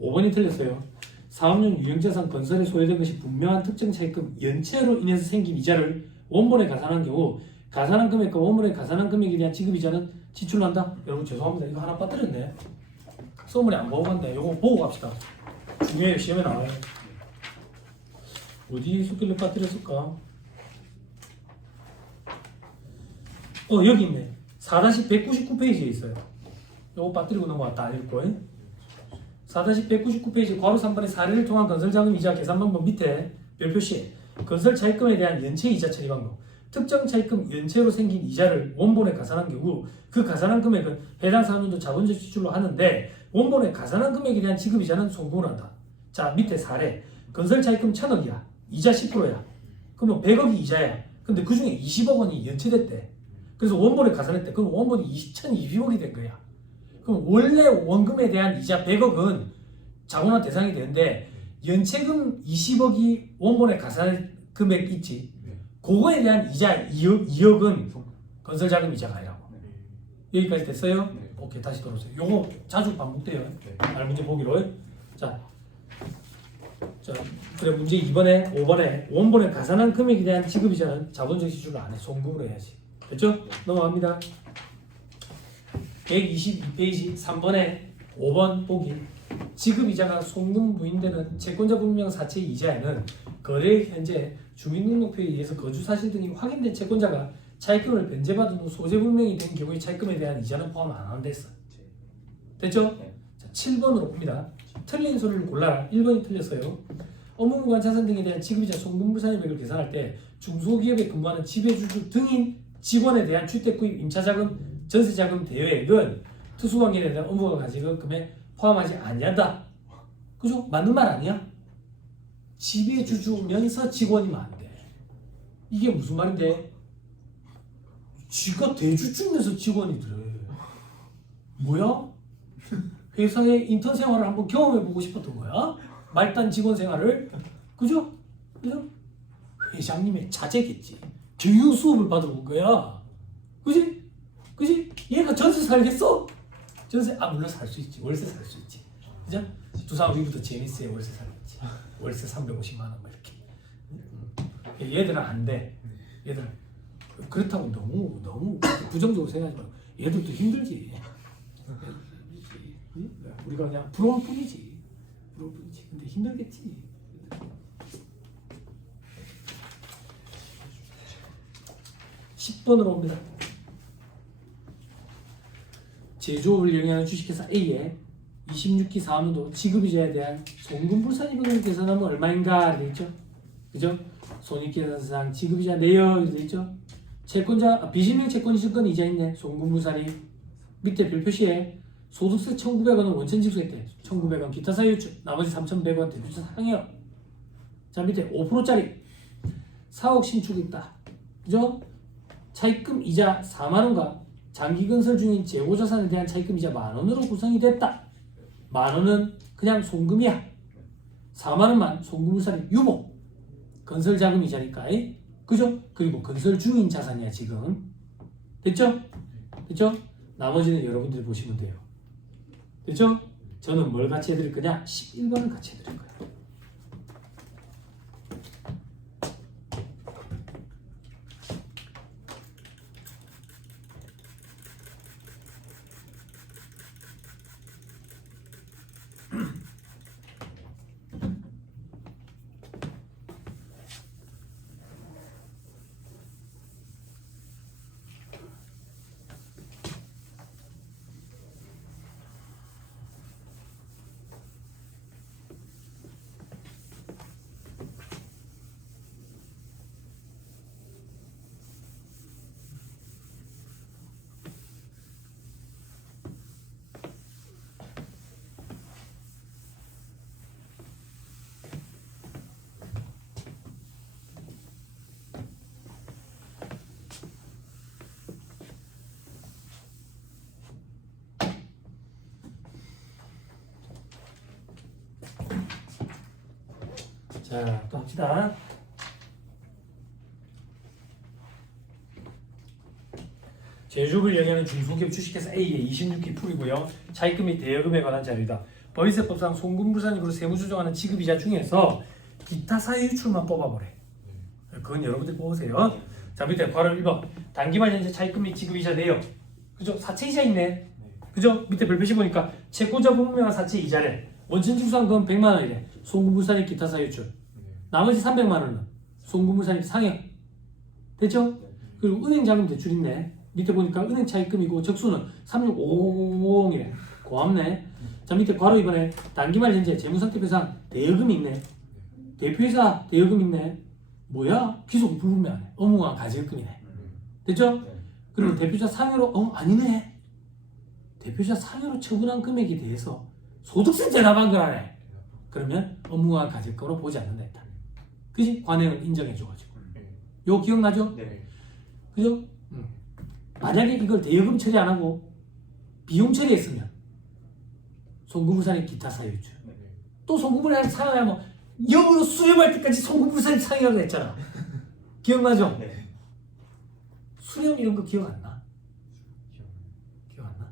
5번이 틀렸어요. 사업용 유형자산 건설에 소요된 것이 분명한 특정 차입금 연체로 인해서 생긴 이자를 원본에 가산한 경우 가산한 금액과 원본에 가산한 금액에 대한 지급이자는 지출한다. 여러분 죄송합니다. 이거 하나 빠뜨렸네. 소문에 안 보고 간다. 이거 보고 갑시다. 중요해요. 시험에 나와요. 어디 있었길래 빠뜨렸을까? 여기 있네. 4-199페이지에 있어요. 요거 빠뜨리고 넘어갔다. 안 읽고. 4-199페이지 괄호 3번의 사례를 통한 건설자금 이자 계산 방법 밑에 별표시에 건설 차입금에 대한 연체 이자 처리 방법 특정 차입금 연체로 생긴 이자를 원본에 가산한 경우 그 가산한 금액은 해당 사업연도 자본적 지출로 하는데 원본에 가산한 금액에 대한 지급이자는 송금을 한다. 자, 밑에 사례. 건설 차입금 1,000억이야. 이자 10%야. 그러면 100억이 이자야. 근데 그 중에 20억 원이 연체됐대. 그래서 원본에 가산했대. 그럼 원본이 2,020억이 된 거야. 그럼 원래 원금에 대한 이자 100억은 자본화 대상이 되는데 연체금 20억이 원본에 가산할 금액 있지. 그거에 대한 이자 2억은 건설자금 이자가 아니라고. 여기까지 됐어요? 네. 오케이, 다시 돌아오세요. 요거 자주 반복돼요. 알 문제 보기로. 자, 그래 문제 2번에 5번에 원본에 가산한 금액에 대한 지급이자는 자본적 지출을 안 해. 송금으로 해야지. 됐죠? 넘어갑니다. 122페이지 3번에 5번 보기. 지급이자가 송금 부인되는 채권자 분명 사채 이자에는 거래액 현재 주민등록표에 의해서 거주 사실 등이 확인된 채권자가 차입금을 변제받은 후 소재 불명이 된 경우의 차입금에 대한 이자는 포함 안 한댔어. 됐죠? 자, 7번으로 봅니다. 틀린 소리를 골라라. 1번이 틀렸어요. 업무무관 자산 등에 대한 지급이자 송금불산입액을 계산할 때 중소기업에 근무하는 지배주주 등인 직원에 대한 주택구입 임차자금, 전세자금 대여액은 특수관계에 대한 업무가 가지는 금액 포함하지 아니한다. 그죠? 맞는 말 아니야? 지배주주면서 직원이면 안 돼. 이게 무슨 말인데? 지가 대주주면서 직원이 돼. 뭐야? 회사의 인턴 생활을 한번 경험해보고 싶었던 거야? 말단 직원 생활을. 그죠? 그죠? 회장님의 자제겠지. 교육 수업을 받으러 온 거야. 그지? 그지? 얘가 전세 살겠어? 전세, 물론 살 수 있지. 월세 살 수 있지. 그죠? 두산 우리부터 제니스에 월세 살겠지. 월세 350만 원 뭐 이렇게. 얘들은 안 돼. 얘들은 그렇다고 너무 부정적으로 생각하지 말고 얘들도 힘들지. 우리가 그냥 부러울 뿐이지. 부러울 뿐이지. 근데 힘들겠지. 10번으로 옵니다. 제조업을 영위하는 주식회사 A에 26기 4년도 지급이자에 대한 송금불산입액을 계산하면 얼마인가 되어 있죠. 그죠? 손익계산서상 지급이자 내역 되어 있죠. 채권자 비실명 채권이 증권 이자 있네. 송금불산이 밑에 별표시에 소득세 1,900원은 원천 징수했대. 1,900원 기타 사유 유출, 나머지 3,100원 대표자 상여. 자, 밑에 5%짜리 4억 신축 있다. 그죠? 차입금 이자 4만원과 장기건설 중인 재고자산에 대한 차입금 이자 만원으로 구성이 됐다. 만원은 그냥 송금이야. 4만원만 송금불산의 유보. 건설 자금 이자니까. 그죠? 그리고 건설 중인 자산이야 지금. 됐죠? 됐죠? 나머지는 여러분들이 보시면 돼요. 됐죠? 저는 뭘 같이 해드릴 거냐? 11번을 같이 해드릴 거예요. 자, 또 합시다. 제조업을 영위하는 중소기업 주식회사 A의 26기 풀이고요. 차입금 및 대여금에 관한 자료이다. 법인세법상 송금불산입으로 세무조정하는 지급이자 중에서 기타 사유 유출만 뽑아보래. 그건 여러분들 뽑으세요. 자, 밑에 괄호 1번 단기말 현재 차입금 및 지급이자 내역. 그죠? 사채이자 있네. 그죠? 밑에 별표시 보니까 채권자 분명한 사채이자래. 원천징수한 건 100만 원이래. 송금불산입 기타 사유 유출. 나머지 300만 원은 송금불산입 상여. 됐죠? 그리고 은행 자금 대출 있네. 밑에 보니까 은행 차입금이고 적수는 36550이래. 고맙네. 자, 밑에 괄호 2번에 단기말 현재 재무상태표상 대여금이 있네. 대표이사 대여금 있네. 뭐야? 귀속 불분명하네. 업무와 가질금이네. 됐죠? 그리고 대표자 상여로 아니네. 대표자 상여로 처분한 금액에 대해서 소득세 대납한 거라네. 그러면 업무와 가질금으로 보지 않는다 했다. 그지? 관행을 인정해줘가지고. 요 기억나죠? 네. 그죠? 만약에 이걸 대여금 처리 안 하고 비용 처리했으면 송금불산의 기타 사유주. 또 송금불산이 상하면 영으로 수렴할 때까지 송금불산이 상하라고 했잖아. 기억나죠? 네. 수렴 이런 거 기억 안 나? 기억 안 나?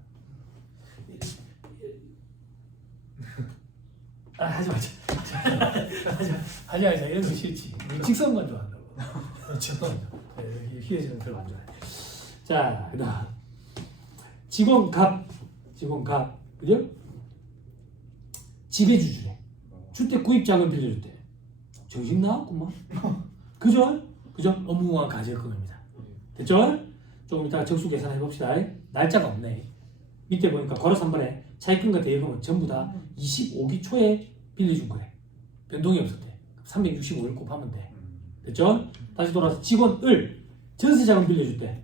하지 마자. 하지 마자. 이런 거 싫지. 직선만 좋아한다고. 직선. 휘어지는 별로 안 좋아해. 자, 그다음 직원갑, 그죠? 지배주주래. 주택 구입자금 빌려줄 때 정신 나왔구만. 그죠? 업무와 가질금입니다. 됐죠? 조금 이따가 적수 계산해 봅시다. 날짜가 없네. 밑에 보니까 괄호 3번에 차입금과 대여금은 전부 다 25기 초에 빌려준 거래. 변동이 없었대. 365일 곱하면 돼. 됐죠? 다시 돌아서 직원을 전세자금 빌려줄 때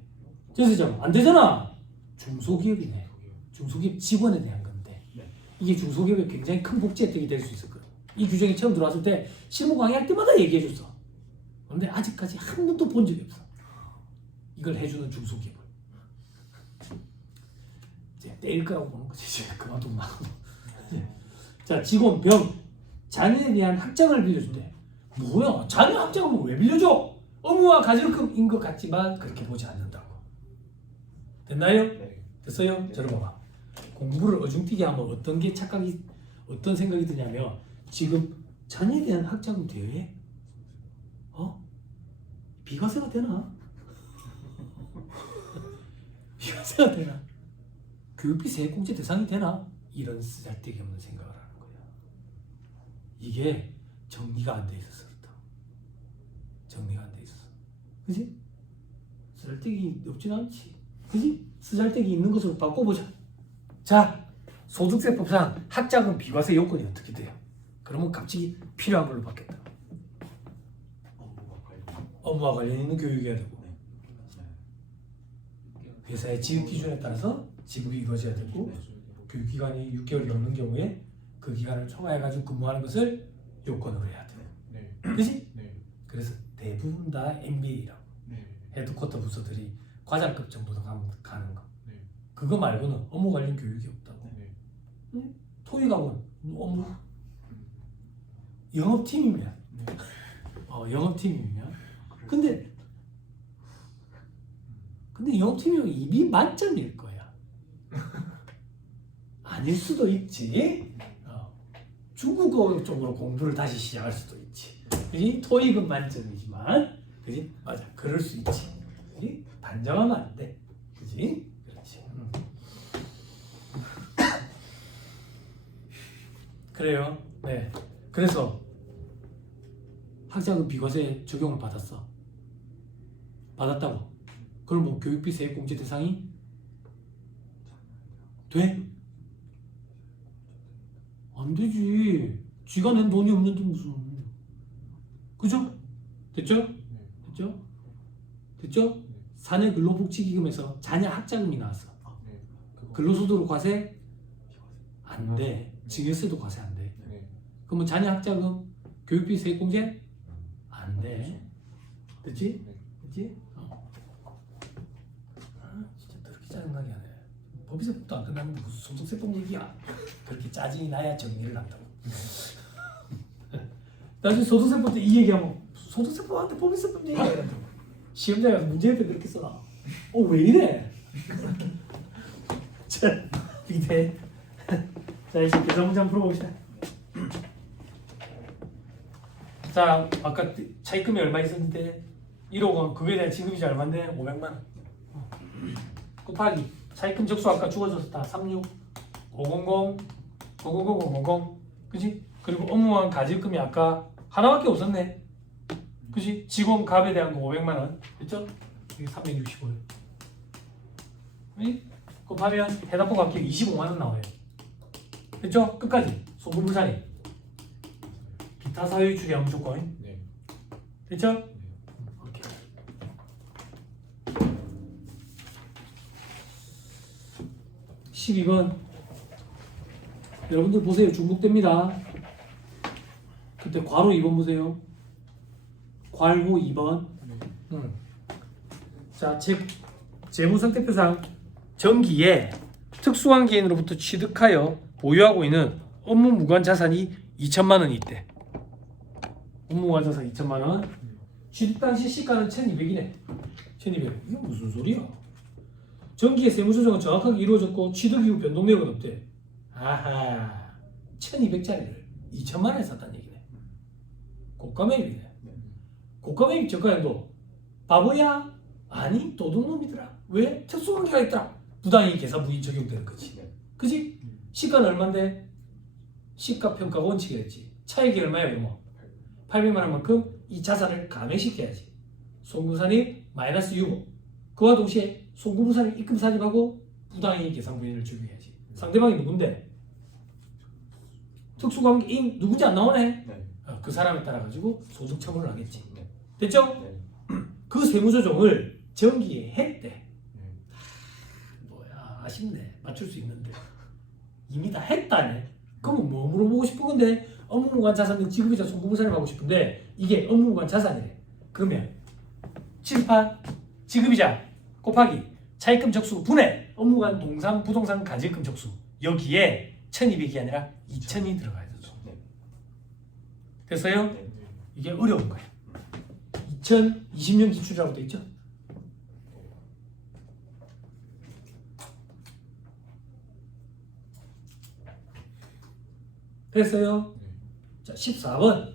전세자금 안 되잖아. 중소기업이네. 중소기업 직원에 대한 건데 이게 중소기업에 굉장히 큰 복지 혜택이 될 수 있을 거예요. 이 규정이 처음 들어왔을 때 실무 강의할 때마다 얘기해줬어. 그런데 아직까지 한 번도 본 적이 없어. 이걸 해주는 중소기업을. 이제 때릴 거라고 보는 거지. 이제 그만두면 나고. 자, 직원 병 자녀에 대한 학장을 빌려줄 때 뭐야? 자녀 학장을 왜 빌려줘? 업무와 가질금인 것 같지만 그렇게 보지 않는다고. 됐나요? 네. 됐어요? 저를 봐봐. 공부를 어중뛰게 하면 어떤 생각이 드냐면 지금 자녀에 대한 학자금 대여해? 비과세가 되나? 비과세가 되나? 교육비 세액공제 대상이 되나? 이런 쓰잘데기 없는 생각을 하는 거야. 이게 정리가 안 돼 있어서 그렇다. 정리가 안 돼 있어서. 그지? 쓰잘데기 없진 않지. 그지? 쓰잘데기 있는 것으로 바꿔보자. 자, 소득세법상 학자금 비과세 요건이 어떻게 돼요? 그러면 갑자기 필요한 걸로 바뀌었다. 업무와 관련 있는 교육이어야 되고 회사의 지급 기준에 따라서 지급이 이루어져야 되고 교육기간이 6개월이 넘는 경우에 그 기간을 초과해가지고 근무하는 것을 요건으로 해야 돼. 그치? 그래서 대부분 다 MBA라고 헤드쿼터 부서들이 과장급 정도 가는 거. 그거 말고는 업무 관련 교육이 없다고. 토익학원 업무 영업팀이면 영업팀이면 근데 영업팀이면 입이 만점일 거야. 아닐 수도 있지. 중국어 쪽으로 공부를 다시 시작할 수도 있지. 그지? 토익은 만점이지만, 그지? 맞아. 그럴 수 있지. 그지? 단정하면 안 돼. 그지? 그렇지. 그래요. 네. 그래서 학자금 비과세 적용을 받았다고. 그럼 뭐 교육비 세액공제 대상이 돼? 안 되지. 쥐가 낸 돈이 없는데 무슨. 그죠? 됐죠? 됐죠? 사내 근로복지기금에서 자녀 학자금이 나왔어. 근로소득으로 과세 안 돼. 증여세도 과세 안 돼. 그러면 자녀 학자금 교육비 세액공제 안 돼. 됐지? 진짜 더럽게 짜증나게 하네. 법인세법도 안 끝났는데 무슨 소득세법 얘기야. 그렇게 짜증이 나야 정리를 한다고. 나중에 소득세법 때 이 얘기하면 소득세법한테 법인세법 얘기하는데 시험장에 가서 문제 때 그렇게 써라. 왜 이래? 자, 밑에 자 이제 계산 문제 한번 풀어봅시다. 자, 아까 차입금이 얼마 있었는데 1억 원, 그거에 대한 지급이자 얼마인데 500만 원 곱하기 차입금 적수 아까 주어졌다. 36 500 500 그지? 그리고 업무원 가질금이 아까 하나밖에 없었네. 그지? 직원 갑에 대한 거 500만 원 됐죠? 이게 365일 곱하면 해답보 값이 25만 원 나와요. 됐죠? 끝까지 소불부산이 기타 사유의 추계한 무조건 됐죠? 12번. 여러분들 보세요. 중복됩니다. 그때 괄호 2번 보세요. 괄호 2번. 자, 재무상태표상 정기에 특수한 개인으로부터 취득하여 보유하고 있는 업무 무관 자산이 2천만 원이 있대. 업무 무관 자산 2천만 원. 취득 당시 시가는 1,200이네. 1,200. 이게 무슨 소리야? 정기의 세무조정은 정확하게 이루어졌고 취득 이후 변동 내역은 없대. 아하. 1,200짜리를 2천만 원에 샀다는 얘기네. 고가 매입이네. 고가 매입 저가형도 바보야? 아니 도둑놈이더라. 왜? 특수관계가 있더라. 부당이익 계산 부위 적용되는 거지. 그지? 시가는 얼만데? 시가 평가 원칙이랬지. 차익이 얼마야 그러면? 800만 원만큼 이 자산을 감액시켜야지. 송금산입 마이너스 유보. 그와 동시에 송금산입 입금 산입하고 부당이익 계산 부위를 적용해야지. 상대방이 누군데? 특수관계인 누군지 안 나오네? 그 사람에 따라 가지고 소득 처분을 하겠지. 됐죠? 그 세무조정을 정기에 했대. 뭐야 아쉽네. 맞출 수 있는데 이미 다 했다네. 그럼 뭐 물어보고 싶은 건데 업무무관 자산 지급이자 송금산입 하고 싶은데 이게 업무무관 자산이래. 그러면 취득한 지급이자 곱하기 차입금 적수 분의 업무무관 동산 부동산 가지금 적수 여기에 1,200이 아니라 2,000이 들어가야 되죠. 됐어요? 이게 어려운 거야. 2020년 기출이라고 돼 있죠? 됐어요? 자, 14번.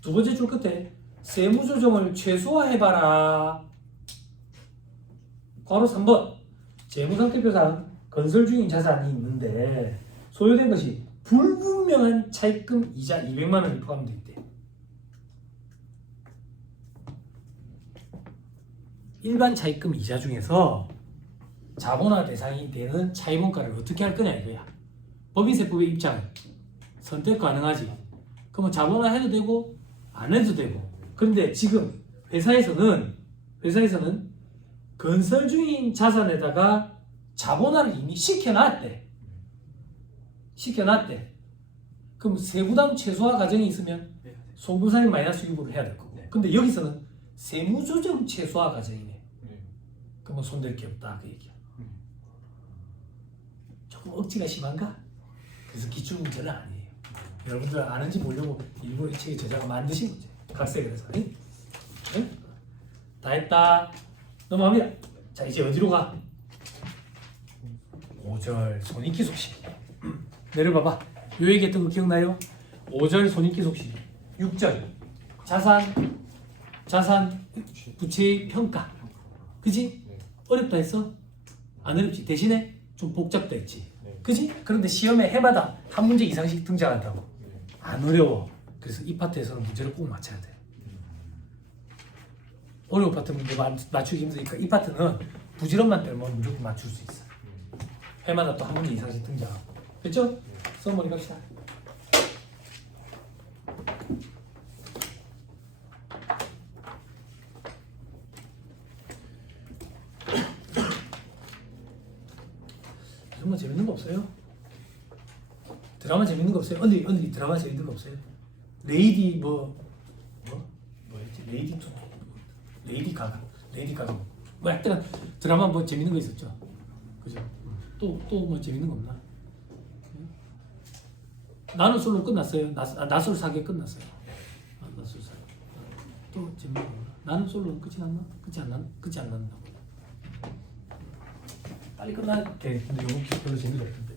두 번째 줄 끝에 세무조정을 최소화해봐라. 괄호 3번. 재무상태표상 건설 중인 자산이 있는데 소요된 것이 불분명한 차입금 이자 200만 원이 포함되어 있대. 일반 차입금 이자 중에서 자본화 대상이 되는 차입원가를 어떻게 할 거냐 이거야. 법인세법의 입장 선택 가능하지. 그러면 자본화 해도 되고 안 해도 되고. 그런데 지금 회사에서는 건설 중인 자산에다가 자본화를 이미 시켜놨대. 그럼 세부담 최소화 과정이 있으면 송금산입 마이너스 유보를 해야 될 거고. 근데 여기서는 세무조정 최소화 과정이네. 그러면 손댈 게 없다 그 얘기야. 조금 억지가 심한가? 그래서 기출 문제는 아니에요. 여러분들 아는지 모르려고 일부러 이 책에 저자가 만드신 문제. 각색을 해서. 응? 다 했다. 넘어갑니다. 자 이제 어디로 가? 5절 손익기 속시. 내려봐봐. 요 얘기했던 거 기억나요? 5절 손익기 속시. 6절 자산 부채의 평가. 그지? 어렵다 했어? 안 어렵지. 대신에 좀 복잡다 했지. 그지? 그런데 시험에 해마다 한 문제 이상씩 등장한다고. 안 어려워. 그래서 이 파트에서는 문제를 꼭 맞춰야 돼. 어려운 파트 문제 맞추기 힘드니까 이 파트는 부지런만 빼면 무조건 맞출 수 있어. 해마다 또 한 문제 이상씩 등장하고. 됐죠? 써머리 갑시다. 정말 재밌는 거 없어요? 드라마 재밌는 거 없어요? 언니 드라마 재밌는 거 없어요? 레이디 뭐였지? 레이디 가가 뭐 약간 드라마 뭐 재밌는 거 있었죠? 그죠? 또 뭐 재밌는 거 없나? 나는 솔로 끝났어요. 나솔 사계 끝났어요. 나솔 사계. 또 재밌는 거 없나? 나는 솔로 끝이 났나? 끝이 안 난다고. 빨리 끝나야 돼. 근데 요거 별로 재미가 없던데.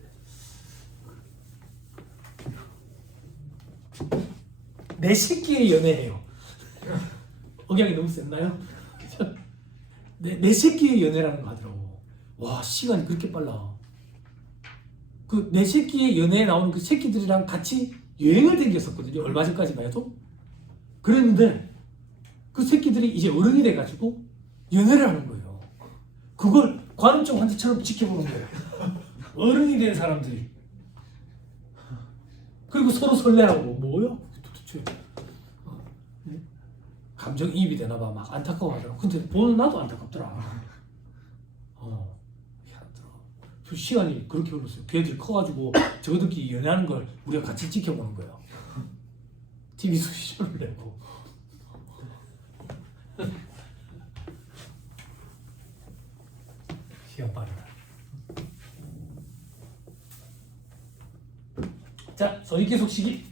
내 새끼의 연애해요. 억양이 너무 셌나요? 내 새끼의 연애라는 거 하더라고. 와 시간이 그렇게 빨라. 그 내 새끼의 연애에 나오는 그 새끼들이랑 같이 여행을 다녔었거든요. 얼마 전까지만 해도. 그랬는데 그 새끼들이 이제 어른이 돼가지고 연애를 하는 거예요. 그걸 관음증 환자처럼 지켜보는 거예요. 어른이 된 사람들이. 그리고 서로 설레하고 뭐야? 도대체 감정이입이 되나 봐. 막 안타까워하더라고. 근데 보는 나도 안타깝더라. 시간이 그렇게 흘렀어요. 걔들이 커가지고 저들끼리 연애하는 걸 우리가 같이 지켜보는 거예요. TV 수시를 내고. 시간 빠르다. 자, 손익계속 시기.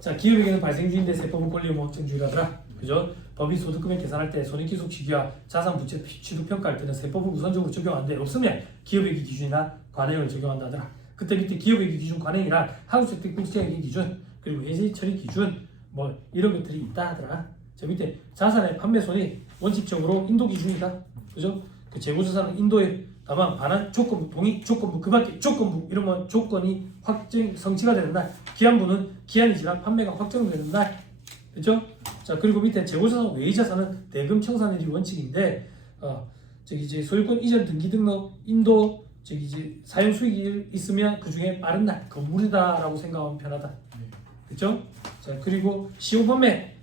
자, 기업에게는 발생 중인데 세법은 권리 의무 확정주의라더라. 그죠? 법인 소득금액 계산할 때 손익계속 시기와 자산 부채 취득 평가할 때는 세법을 우선적으로 적용하는데 없으면 기업회계 기준이나 관행을 적용한다더라. 그때 밑에 기업회계 기준 관행이란 한국주택국제회계 기준 그리고 회계 처리 기준 뭐 이런 것들이 있다 하더라. 저 밑에 자산의 판매 손익 원칙적으로 인도 기준이다. 그죠? 그 재고자산은 인도에 다만 반환 조건부 동의 조건부 그밖에 조건부 이러면 조건이 확정 성취가 되는 날 기한부는 기한이 지나 판매가 확정되는 날 그죠? 자 그리고 밑에 재고자산 외의자산은 대금 청산일이 원칙인데 저기 이제 소유권 이전 등기 등록 인도 저기 이제 사용 수익이 있으면 그 중에 빠른 날 건물이다라고 생각하면 편하다. 그죠? 자 그리고 시효 판매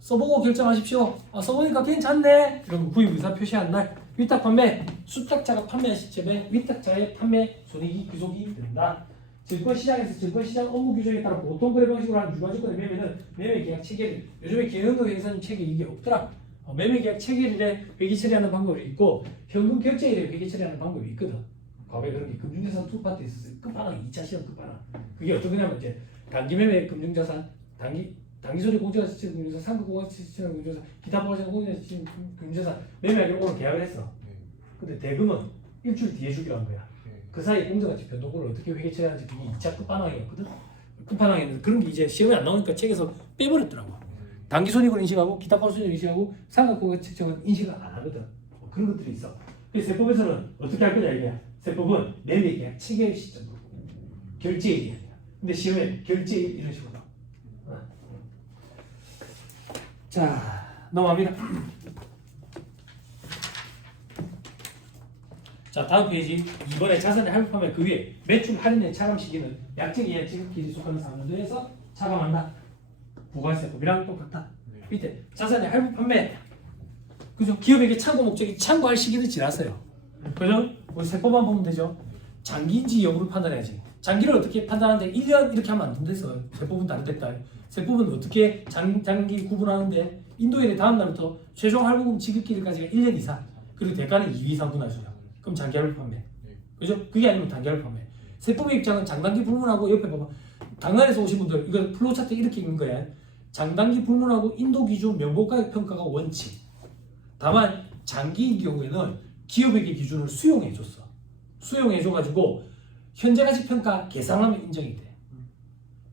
써보고 결정하십시오. 써보니까 괜찮네. 이런 구입 의사 표시한 날 위탁 판매 수탁자가 판매한 시점에 위탁자의 판매 손익이 귀속이 된다. 증권시장에서 증권시장 업무 규정에 따라 보통 거래 방식으로 하는 유가증권의 매매는 매매계약 체결일 요즘에 개연도 행사는 체결 이게 없더라. 매매계약 체결일에 회계 처리하는 방법이 있고 현금 결제일에 회계 처리하는 방법이 있거든. 과거에 그런 게 금융자산 투파트 있었어요. 끝판왕 2차 시험 끝판왕. 그게 어떤 거냐면 이제 단기매매 금융자산 단기소리 공제가치 치는 금융자산 상급 공제가치 치는 금융자산 기타 보호자산 공제가치 치는 금융자산 매매하기로 오늘 계약을 했어. 근데 대금은 일주일 뒤에 주기로 한 거야. 그 사이 공제가치 변동분을 어떻게 회계 처리하는지 그게 2차 끝판왕이었거든. 끝판왕에는 그런 게 이제 시험에 안 나오니까 책에서 빼버렸더라고. 단기손익을 인식하고 기타 보호자산을 인식하고 상급 공제가치 측정은 인식을 안 하거든. 그런 것들이 있어. 그래서 세법에서는 어떻게 할 거냐 이거야. 세법은 매매계약 체결 시점으로 결제일이 아니야. 근데 시험에 결제일 이런 식으로 나와. 자 넘어갑니다. 자 다음 페이지 이번에 자산의 할부 판매 그 위에 매출 할인의 차감 시기는 약정 이하 지급기에 속하는 상환도에서 차감한다. 부가세법이랑 똑같다. 밑에 자산의 할부 판매 그죠? 기업에게 참고 목적이 참고할 시기는 지났어요. 그죠? 우리 세법만 보면 되죠. 장기인지 여부를 판단해야지. 장기를 어떻게 판단하는데 1년 이렇게 하면 안 된대서 세법은 다르댔다. 세법은 어떻게 장기 구분하는데 인도일의 다음 날부터 최종 할부금 지급기일까지가 1년 이상 그리고 대가는 2위 이상 분할수야. 그럼 장기 할부 판매. 그죠? 그게 아니면 단기 할부 판매. 세법의 입장은 장단기 불문하고 옆에 봐봐. 당나라에서 오신 분들 이거 플로우 차트 이렇게 읽는 거야. 장단기 불문하고 인도 기준 명목가격 평가가 원칙. 다만 장기인 경우에는 기업에게 기준을 수용해줬어. 수용해줘가지고 현재가치 평가 계산하면 인정이 돼.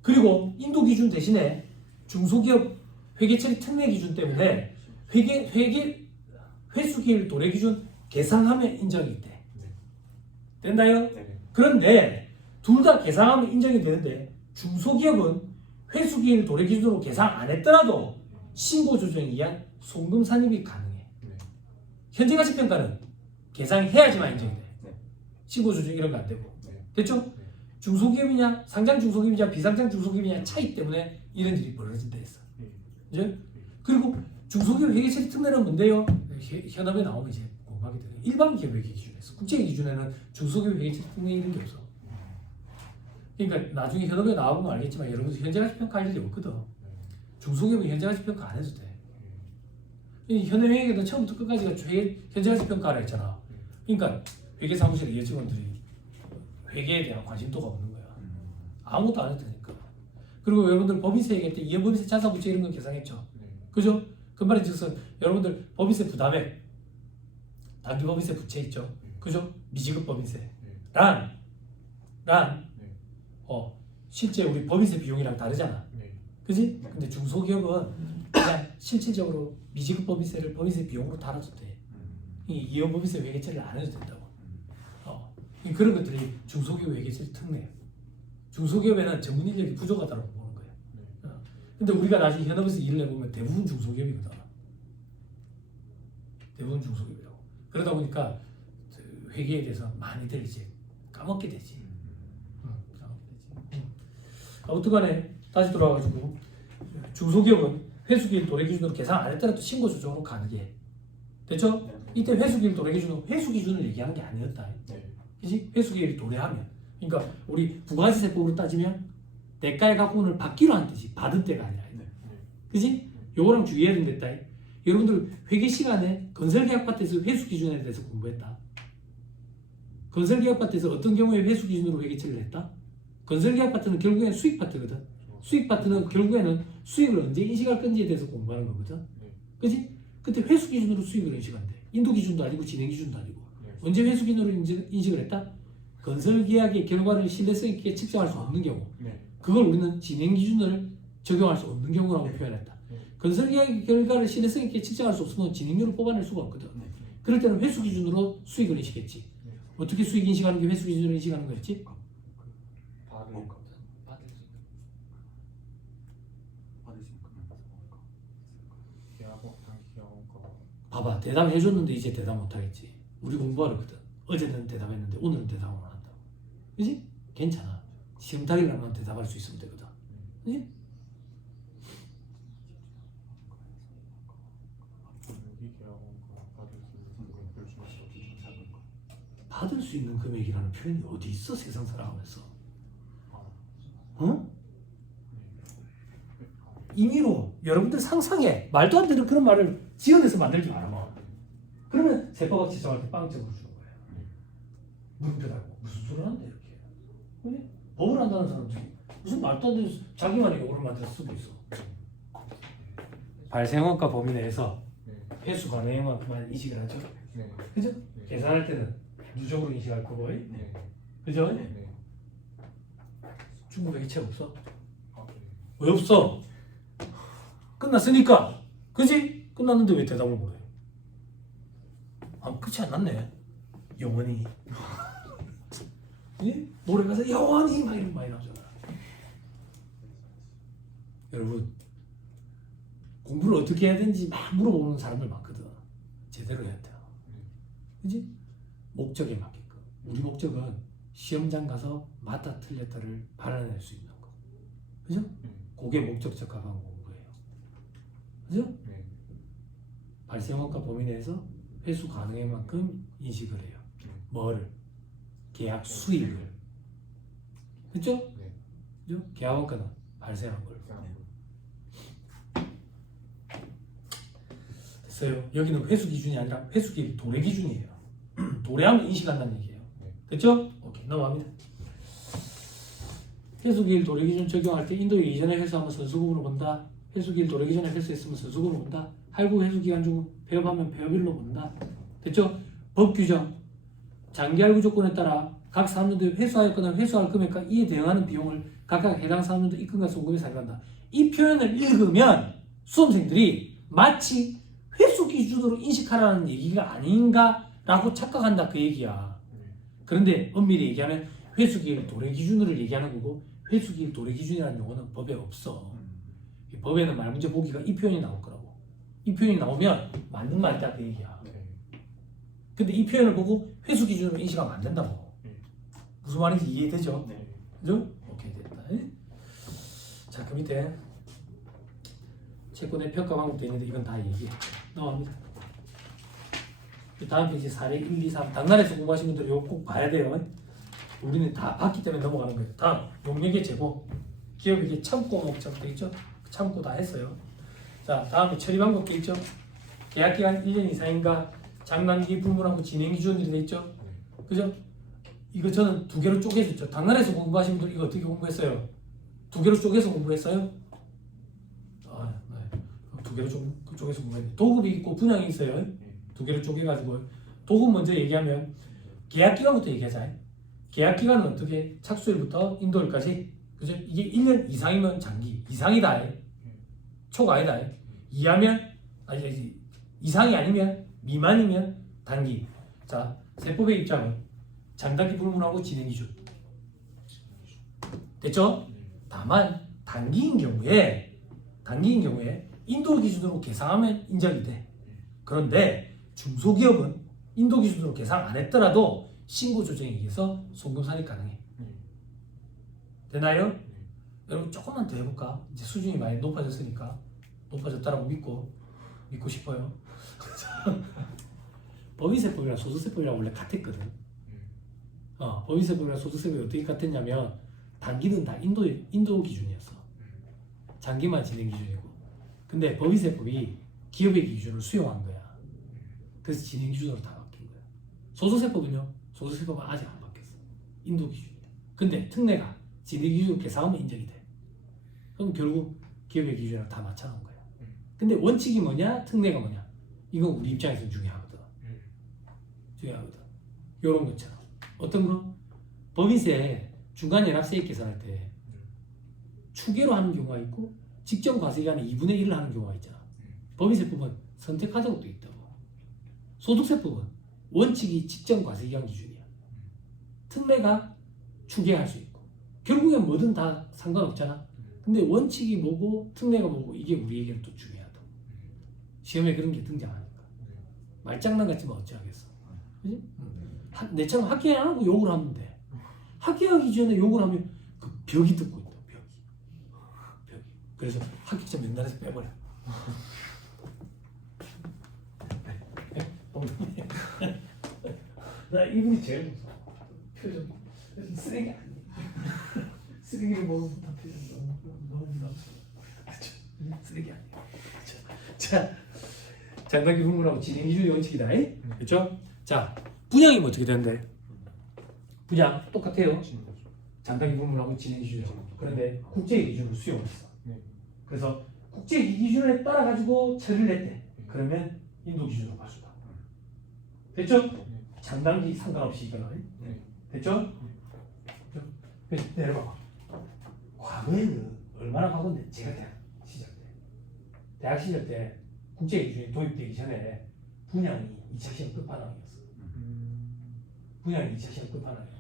그리고 인도 기준 대신에 중소기업 회계처리 특례 기준 때문에 회수기일 도래 기준 계상하면 인정이 돼. 된다요? 그런데 둘 다 계상하면 인정이 되는데 중소기업은 회수기일 도래 기준으로 계상 안 했더라도 신고 조정에 의한 송금 산입이 가능해. 현재가치 평가는 계상해야지만 인정이 돼. 신고 조정 이런 거 안 되고. 됐죠? 중소기업이냐 상장 중소기업이냐 비상장 중소기업이냐 차이 때문에 이런 일이 벌어진다 했어. 이제 그리고 중소기업 회계처리 특례는 뭔데요? 현업에 나오면 이제 공부하게 되는 일반 기업 회계 기준에서 국제 기준에는 중소기업 회계처리 특례 이런 게 없어. 그러니까 나중에 현업에 나오면 알겠지만 여러분들 현재가치 평가할 일이 없거든. 중소기업은 현재가치 평가 안 해도 돼. 현업회계는 처음부터 끝까지가 현재가치 평가를 했잖아. 그러니까 회계사무실의 여직원들이 회계에 대한 관심도가 없는 거야. 아무것도 안 해도 되니까. 그리고 여러분들 법인세 얘기할 때 이연법인세 자사부채 이런 건 계산했죠. 그죠? 그 말인 즉슨 여러분들 법인세 부담액 단기법인세 부채 있죠. 그죠? 미지급 법인세 실제 우리 법인세 비용이랑 다르잖아. 그지? 근데 중소기업은 그냥 실질적으로 미지급 법인세를 법인세 비용으로 달아도 돼. 이연법인세 회계처리를 안 해도 된다고. 그런 것들이 중소기업 회계처리 특례예요. 중소기업에는 전문 인력이 부족하다고 보는 거예요. 근데 우리가 나중에 현업에서 일을 해보면 대부분 중소기업이거든. 대부분 중소기업이라고. 그러다 보니까 회계에 대해서 많이들 이제 까먹게 되지. 아무튼 간에 다시 돌아와가지고 중소기업은 회수기일 도래 기준으로 계산 안 했더라도 신고 조정으로 가능해. 됐죠? 이때 회수기일 도래기준은 회수기준을 얘기하는 게 아니었다. 네. 그지? 회수기일이 도래하면. 그러니까 우리 부가세 세법으로 따지면 대가의 각본을 받기로 한 뜻이 받은 때가 아니라. 네. 그지? 요거랑 주의해야 된다. 여러분들 회계 시간에 건설계약파트에서 회수기준에 대해서 공부했다. 건설계약파트에서 어떤 경우에 회수기준으로 회계처리를 했다? 건설계약파트는 결국에는 수익파트거든. 수익파트는 결국에는 수익을 언제 인식할 건지에 대해서 공부하는 거거든. 네. 그지? 그때 회수기준으로 수익을 인식한대. 인도기준도 아니고 진행기준도 아니고. 네. 언제 회수기준으로 인식을 했다? 건설계약의 결과를 신뢰성 있게 측정할 수 없는 경우. 네. 그걸 우리는 진행기준을 적용할 수 없는 경우라고 표현했다. 건설계약의 결과를 신뢰성 있게 측정할 수 없으면 진행률을 뽑아낼 수가 없거든. 그럴 때는 회수기준으로 수익을 인식했지. 어떻게 수익 인식하는 게 회수기준으로 인식하는 거였지? 받을 계약원 단기 계약원가. 봐봐, 대답해줬는데 이제 대답 못하겠지. 우리 공부하려거든. 어제는 대답했는데 오늘은 대답을 안 한다고. 그지? 괜찮아. 시험 당일날만 대답할 수 있으면 되거든. 그지? 단기 계약원가 받을 수 있는 금액을 중에서 기준 작은 거. 받을 수 있는 금액이라는 표현이 어디 있어, 세상 살아가면서. 아. 어? 임의로 여러분들 상상해. 말도 안 되는 그런 말을 지어내서 만들지 마라. 그러면 세법학 지정할 때 빵점을 주는 거예요. 물음표 달고 무슨 소리를 한다 이렇게. 그지? 법을 안다는 사람들이 무슨 말도 안 되는 자기만의 용어를 만들어서 쓰고 있어. 발생원가 범위 내에서 네. 회수 가능한만 인식을 하죠. 네. 그죠? 네. 계산할 때는 누적으로 인식할 거고. 네. 그죠? 네. 중국 회계책 없어? 아, 네. 왜 없어? 끝났으니까. 그지? 끝났는데 왜 대답을 못해? 아, 끝이 안 났네. 영원히. 예? 노래 가서 영원히 막 이런 많이 나오잖아. 여러분, 공부를 어떻게 해야 되는지 막 물어보는 사람들 많거든. 제대로 해야 돼요. 그지? 목적에 맞게끔. 우리 목적은 시험장 가서 맞다 틀렸다를 발견할 수 있는 거. 그죠? 그게 목적적 가방 공부예요. 그죠? 네. 발생원가 범위 내에서 회수 가능한 만큼 인식을 해요. 뭐를? 계약 수익을. 그죠? 네. 그죠? 계약원가는 발생한 걸. 됐어요. 여기는 회수 기준이 아니라 회수기 도래 기준이에요. 도래하면 인식한다는 얘기예요. 됐죠? 오케이, 넘어갑니다. 회수기일 도래 기준 적용할 때 인도 이전에 회수하면 선수금으로 본다. 회수기일 도래 기준에 회수했으면 선수금으로 본다. 할부 회수 기간 중 폐업하면 폐업일로 본다. 됐죠? 법 규정. 장기 할부 조건에 따라 각 사업년도에 회수하였거나 회수할 금액과 이에 대응하는 비용을 각각 해당 사업년도 입금과 송금에 살펴간다. 이 표현을 읽으면 수험생들이 마치 회수 기준으로 인식하라는 얘기가 아닌가라고 착각한다 그 얘기야. 그런데 엄밀히 얘기하면 회수기일 도래 기준으로 얘기하는 거고 회수기일 도래 기준이라는 용어는 법에 없어. 법에는 말문제 보기가 이 표현이 나올 거라고. 이 표현이 나오면 맞는 말이다 그 얘기야. 근데 이 표현을 보고 회수 기준으로 인식하면 안 된다고. 무슨 말인지 이해되죠? 네. 그죠? 오케이, 됐다. 자, 그 밑에 채권의 평가 방법도 있는데 이건 다 얘기해. 넘어갑니다. 다음 페이지 사례 1, 2, 3. 당날에서 공부하신 분들은 이거 꼭 봐야 돼요. 우리는 다 봤기 때문에 넘어가는 거예요. 다음, 용역의 재고. 기업에게 참고 목적 돼 있죠? 참고 다 했어요. 자, 다음에 처리 방법 돼 있죠? 계약기간 1년 이상인가 장만기 불문하고 진행 기준이 돼 있죠? 그죠? 이거 저는 두 개로 쪼개졌죠. 당날에서 공부하신 분들 이거 어떻게 공부했어요? 두 개로 쪼개서 공부했어요? 아, 네. 두 개로 쪼개서 공부했네. 도급이 있고 분양이 있어요. 두 개로 쪼개가지고 도급 먼저 얘기하면 계약기간부터 얘기하자. 계약기간은 어떻게? 착수일부터 인도일까지. 그죠? 이게 1년 이상이면 장기. 이상이다. 초가 아니다. 이하면 아니 이상이 아니면 미만이면 단기. 자, 세법의 입장은 장단기 불문하고 진행 기준. 됐죠? 다만 단기인 경우에 인도 기준으로 계상하면 인정이 돼. 그런데 중소기업은 인도 기준으로 계상 안 했더라도 신고 조정에 의해서 송금 산입 가능해. 되나요? 여러분 조금만 더 해볼까? 이제 수준이 많이 높아졌으니까 높아졌다라고 믿고 싶어요. 법인세법이랑 소득세법이랑 원래 같았거든. 법인세법이랑 소득세법이 어떻게 같았냐면 단기는 다 인도 기준이었어. 장기만 진행 기준이고. 근데 법인세법이 기업의 기준을 수용한 거야. 그래서 진행 기준으로 다 바뀐 거야. 소득세법은요? 소득세법은 아직 안 바뀌었어. 인도 기준이야. 근데 특례가 진행 기준 계산하면 인정이 돼. 그럼 결국 기업의 기준이랑 다 맞춰놓은 거야. 근데 원칙이 뭐냐? 특례가 뭐냐? 이건 우리 입장에서는 중요하거든. 중요하거든. 요런 것처럼. 어떤 거? 법인세 중간 연합세액 계산할 때 추계로 하는 경우가 있고 직전 과세기간에 2분의 1을 하는 경우가 있잖아. 법인세법은 선택하자고 돼 있다고. 소득세법은 원칙이 직전 과세기간 기준이야. 특례가 추계할 수 있고. 결국엔 뭐든 다 상관없잖아. 근데 원칙이 뭐고 특례가 뭐고 이게 우리에게는 또 중요하다. 시험에 그런 게 등장하니까. 말장난 같지만 어찌하겠어. 그지? 내처럼 학교 안 하고 욕을 하면 돼. 학교하기 전에 욕을 하면 그 벽이 듣고 있다. 벽이. 그래서 합격자 명단에서 빼버려. 나 이분이 제일 무서워. 표정. 쓰레기 아니야. 쓰레기를 먹으면 다 표정 너무 부담스러워. 쓰레기 아니야. 자, 장단기 분문하고 진행 기준이 원칙이다. 그렇죠? 자, 분양이면 어떻게 되는데? 분양 똑같아요. 장단기 분문하고 진행 기준이. 그런데 국제 기준을 수용했어. 그래서 국제 기준에 따라 가지고 처리를 했대. 그러면 인도 기준으로 봐준다. 됐죠? 장단기 상관없이 이거는. 됐죠? 내려봐봐. 과거에는 얼마나 과거인데 제가 대학 시절 때 국제 기준이 도입되기 전에 분양이 2차 시험 끝판왕이었어. 분양이 2차 시험 끝판왕이었다.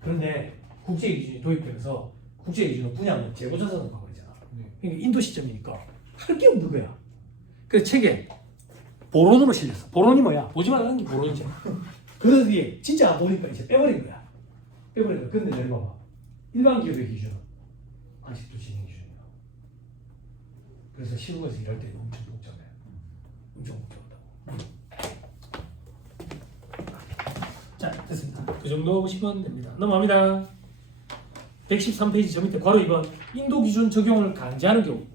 그런데 국제 기준이 도입되면서 국제 기준은 분양은 재고자산으로 바꿔버리잖아. 그러니까 인도 시점이니까 할 게 없는 거야. 그래서 책에 보론으로 실렸어. 보론이 뭐야? 보지 말라는 게 보론이죠. 그러다 뒤에 진짜 안 보니까 이제 빼버린 거야. 근데 내려봐봐. 일반 기업의 기준은 아직도 진행 기준이야. 그래서 시험에서 일할 때는 엄청 복잡해. 엄청 복잡하다고. 자, 됐습니다. 그 정도 보시면 됩니다. 넘어갑니다. 113페이지 저 밑에 괄호 2번 인도 기준 적용을 강제하는 경우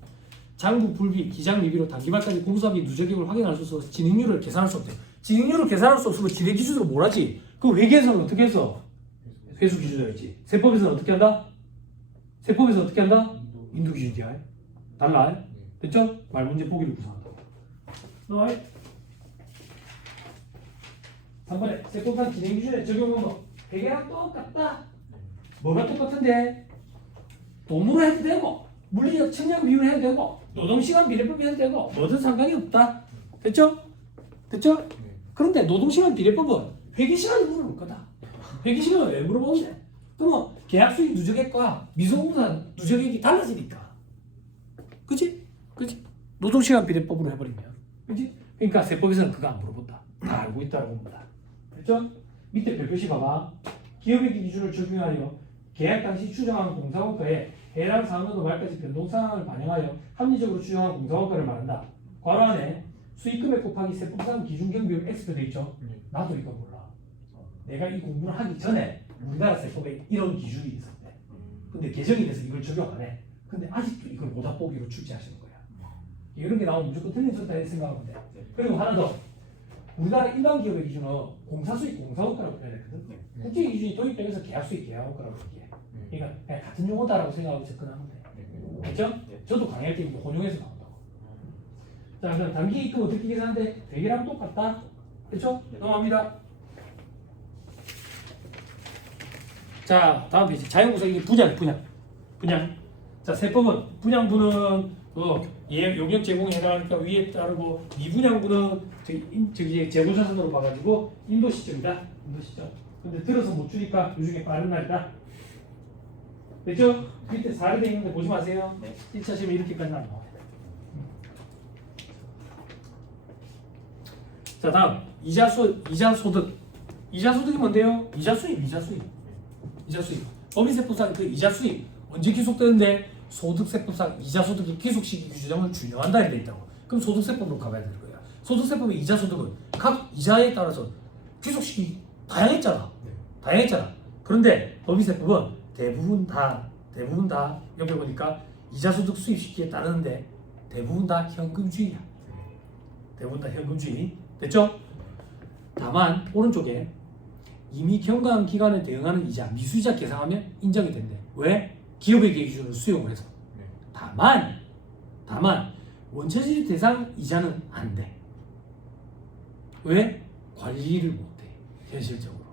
장부 불비, 기장 미비로 단기말까지 공사비 누적액을 확인할 수 없어 진행률을 계산할 수 없대요. 진행률을 계산할 수 없으면 진행 기준으로 뭘 하지? 그 회계에서는 어떻게 해서? 회수 기준으로 했지. 세법에서는 어떻게 한다? 세법에서 어떻게 한다? 인도 기준이야. 달라. 됐죠? 말 문제 보기를 구성한다고. 너와이 3번에 세법상 진행 기준에 적용한 거 회계랑 똑같다. 뭐가 똑같은데? 돈으로 해도 되고 물리적 측량 비율 해도 되고 노동시간 비례법 해도 되고 뭐든 상관이 없다. 됐죠? 됐죠? 그런데 노동시간 비례법은 회계시간을 물어볼 거다. 회계시간을 왜 물어보는데? 그러면 계약수익 누적액과 미소공사 누적액이 달라지니까. 그치? 그치? 노동시간 비례법으로 해버리면. 그치? 그러니까 세법에서는 그거 안 물어본다. 다 알고 있다고 봅니다. 됐죠? 밑에 별표시 봐봐. 기업의 기준을 적용하여 계약 당시 추정한 공사원가에 해당 상한도 말까지 변동사항을 반영하여 합리적으로 추정한 공사원가를 말한다. 괄호 안에 수익금액 곱하기 세법상 기준경비율 X표 돼 있죠? 나도 이거 몰라. 내가 이 공부를 하기 전에 우리나라 세법에 이런 기준이 있었대. 근데 개정이 돼서 이걸 적용 안 해. 근데 아직도 이걸 모닥보기로 출제하시는 거야. 이런 게 나오면 무조건 틀려졌다 생각하면 돼. 그리고 하나 더. 우리나라 일반 기업의 기준은 공사수익 공사원가라고 표현했거든. 국제 기준이 도입되면서 계약수익 계약원가라고 얘기해. 그러니까 그냥 같은 용어다라고 생각하고 접근하면 돼. 됐죠? 저도 강의할 때 이거 혼용해서 나온다고. 자, 그럼 단기 입금 어떻게 계산하는데 대기랑 똑같다. 됐죠? 넘어갑니다. 자, 다음 페이지. 자연구성 이게 분양. 자, 세법은 분양분은 용역 제공에 해당하니까 위에 따르고 미분양분은 저기 재고자산으로 봐가지고 인도 시점이다. 인도 시점. 근데 들어서 못 주니까 요즘에 빠른 날이다. 됐죠? 밑에 사례돼 있는데 보지 마세요. 1차 시험에 이렇게까지 나와. 자, 다음 이자 소득. 이자 소득이 뭔데요? 이자 수입. 법인세법상 그 이자 수입 언제 귀속되는데 소득세법상 이자 소득의 귀속 시기 규정을 준용한다 이렇게 돼 있다고. 그럼 소득세법으로 가봐야 될 거야. 소득세법의 이자 소득은 각 이자에 따라서 귀속식이 다양했잖아. 다양했잖아. 그런데 법인세법은 대부분 다 옆에 보니까 이자 소득 수입 시기에 따르는데 대부분 다 현금주의야. 대부분 다 현금주의. 됐죠? 다만 오른쪽에 이미 경과한 기간에 대응하는 이자, 미수이자 계상하면 인정이 된대. 왜? 기업에게 기준으로 수용을 해서. 다만 원천지 대상 이자는 안 돼. 왜? 관리를 못해. 현실적으로.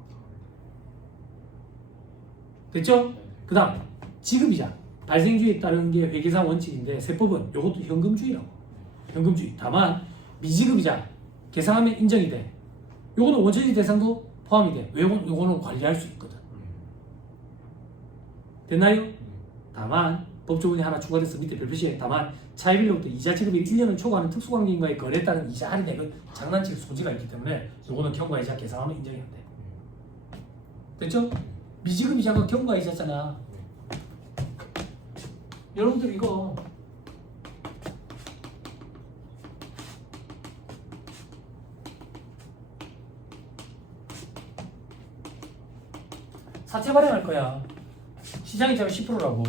됐죠? 그 다음 지급이자 발생주의에 따르는 게 회계상 원칙인데 세법은 이것도 현금주의라고. 현금주의. 다만 미지급이자 계상하면 인정이 돼. 요거는 원천지 대상도 포함이 돼. 왜? 요거는 관리할 수 있거든. 됐나요? 다만 법조문이 하나 추가돼서 밑에 별표시에 다만 차입일로부터 이자 지급이 1년을 초과하는 특수관계인과의 거래에 따른 이자 할인액은 장난칠 소지가 있기 때문에 요거는 경과이자 계상하면 인정이 안 돼. 됐죠? 미지급이자가 경과이자잖아. 여러분들 이거 사채 발행할 거야. 시장이자가 10%라고.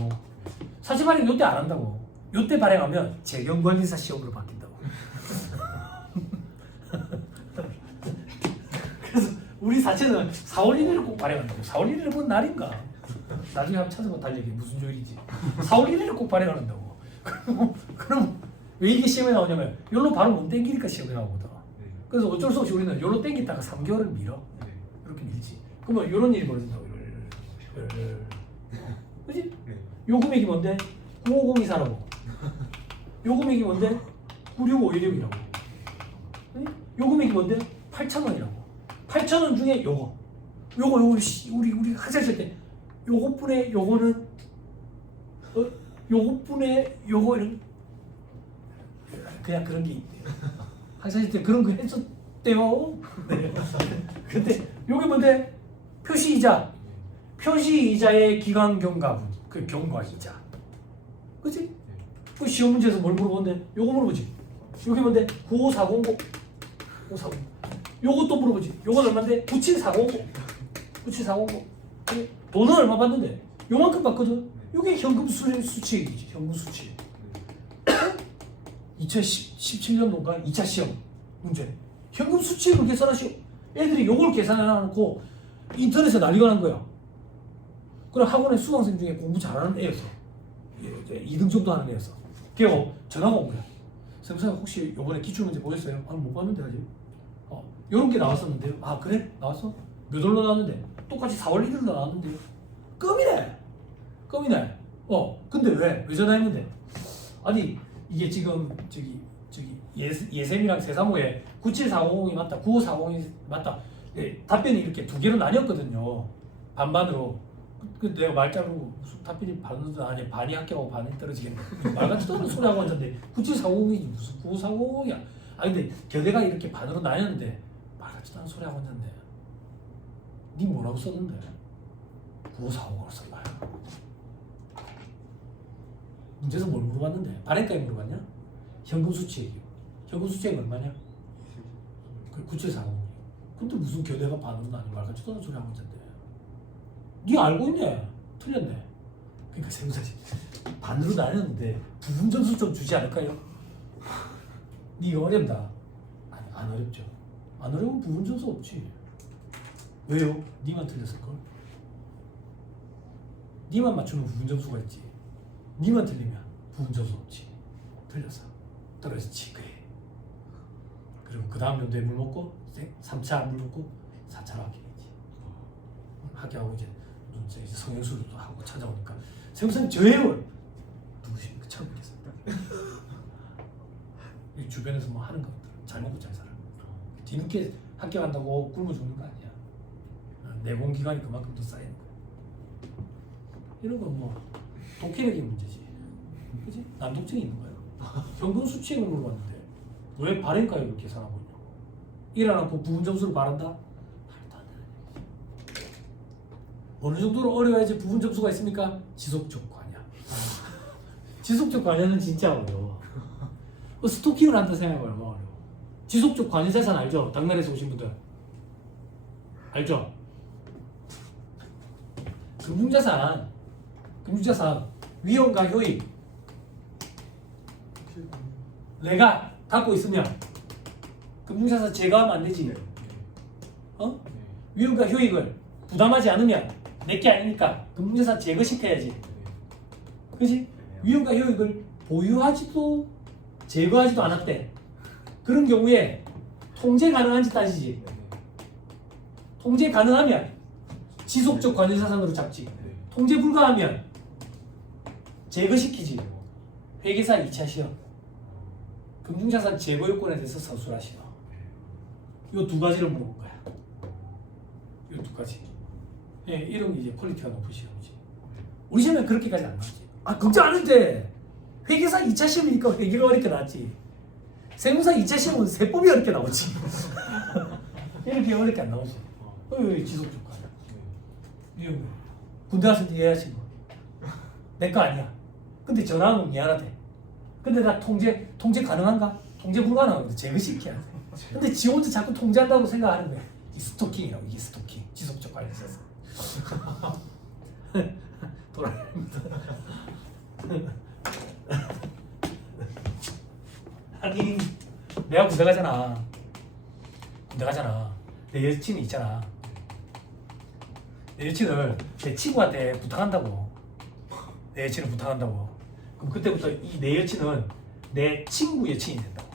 사채 발행 요때 안 한다고. 요때 발행하면 재경관리사 시험으로 바뀐다고. 그래서 우리 사채는 4월 1일을 꼭 발행한다고. 4월 1일은 뭔 날인가? 나중에 한번 찾아봐 달리기 무슨 요일이지. 4월 1일을 꼭 발행한다고. 그럼 왜 이게 시험에 나오냐면 요로 바로 못 땡기니까 시험에 나오거든. 그래서 어쩔 수 없이 우리는 요로 땡기다가 3개월을 밀어. 이렇게 밀지. 그러면 요런 일이 벌어진다고. 그치? 요 금액이 뭔데? 9502사라고. 요 금액이 뭔데? 96516이라고. 요 금액이 뭔데? 8,000원이라고. 8,000원 중에 요거 우리 학생 때 요것뿐에 요거는 요것뿐에 요거 이런 그냥 그런 게 있대요. 학생 때 그런 거 했었대요. 네. 근데 요게 뭔데? 표시이자의 기간 경과분, 그 경과이자, 그렇지? 그 시험 문제에서 뭘 물어보는데? 요거 물어보지. 요게 뭔데? 95409, 540. 요것도 물어보지. 요건 얼마인데? 97409, 97409. 돈은 얼마 받는데? 요만큼 받거든. 요게 현금 수취액이지. 현금 수취액. 2017년도인가 2차 시험 문제. 현금 수취액을 계산하시오. 애들이 요걸 계산해놓고 인터넷에 난리가 난 거야. 그럼 학원에 수강생 중에 공부 잘하는 애였어. 2등 정도 하는 애였어. 그리고 전화가 온 거야. 선생님 혹시 요번에 기출문제 보셨어요? 아니 못 봤는데 아직. 요런 게 나왔었는데요. 아 그래? 나왔어? 몇 월로 나왔는데? 똑같이 4월 1일로 나왔는데요. 껌이네. 근데 왜 전화했는데? 아니 이게 지금 저기 예샘이랑 세사모에 97450이 맞다, 9540이 맞다. 답변이 이렇게 두 개로 나뉘었거든요. 반반으로. 그 내가 말자로 무슨 답변이 반은 아니 반이 합격하고 반이 떨어지겠네. 말같지도 않은 소리 하고 앉았는데 9740이 무슨 9540이야. 아니 근데 교대가 이렇게 반으로 나뉘었는데 말같지도 않은 소리 하고 앉았네. 니 뭐라고 썼는데? 9540으로 썼나요? 문제에서 뭘 물어봤는데? 발행가에 물어봤냐? 현금 수취액이요. 현금 수취액 얼마냐? 9740. 근데 무슨 교대가 반으로 나뉘어 말같지도 않은 소리 하고 앉았대. 니 알고 있네. 틀렸네. 그러니까 세무사지 반으로 나뉘었는데 부분 점수 좀 주지 않을까요? 니 이거 어렵다. 아니 안 어렵죠. 안 어려우면 부분 점수 없지. 왜요? 니만 틀렸을걸? 니만 맞추면 부분 점수가 있지. 니만 틀리면 부분 점수 없지. 틀렸어. 떨어지지. 그래. 그리고 그 다음 연도에 물 먹고 3차 물 먹고 4차로 합격이지. 합격하고 이제 성형수술도 하고 찾아오니까 세무사님 저예요. 누구십니까? 처음 뵙겠습니다. 주변에서 뭐 하는 것들 잘 먹고 잘 살아. 뒤늦게 합격한다고 굶어 죽는 거 아니야. 내공 기간이 그만큼 더 쌓이는 거야. 이런 건 뭐 독해력의 문제지. 그렇지? 난독증이 있는 거야. 현금 수취액을 물어봤는데 왜 발행가액을 그렇게 계산하고 있냐고. 일어나고 부분 점수를 말한다? 말도 안 되는 얘기지. 어느 정도로 어려워야지 부분 점수가 있습니까? 지속적 관여. 지속적 관여는 진짜 어려워. 스토킹을 한다 생각해봐 얼마나 어려워. 지속적 관여자산 알죠? 당나라에서 오신 분들 알죠? 금융자산 위험과 효익 내가 갖고 있으면 금융자산 제거하면 안 되지. 어? 위험과 효익을 부담하지 않으면 내게 아니니까 금융자산 제거시켜야지. 그렇지? 위험과 효익을 보유하지도 제거하지도 않았대. 그런 경우에 통제 가능한지 따지지. 통제 가능하면 지속적 관여자산으로 잡지. 통제 불가하면 제거시키지. 회계사 2차 시험. 금융자산 제거 요건에 대해서 서술하시오. 요 두 가지를 물어본 거야. 요 두 가지. 예, 이런 게 이제 퀄리티가 높은 시험이지. 우리 시험에 그렇게까지 안 나왔지. 아, 걱정 안 해도 돼. 회계사 2차 시험이니까 회계가 어렵게 나왔지. 세무사 2차 시험은 세법이 어렵게 나오지. 이렇게 어렵게 안 나오지. 지속적 관여. 이거 군대 가서 이해하신 거. 내 거 아니야. 근데 전화하면 미안하대. 근데 나 통제 가능한가? 통제 불가능한데 제거시켜야 돼. 근데 지 혼자 자꾸 통제한다고 생각하는 거야. 이 스토킹이라고. 이게 스토킹. 지속적 관여자산. 돌아갑니다. 하긴 내가 군대 가잖아. 내 여친이 있잖아. 내 여친을 내 친구한테 부탁한다고. 내 여친을 부탁한다고. 그럼 그때부터 이 내 여친은 내 친구 여친이 된다고.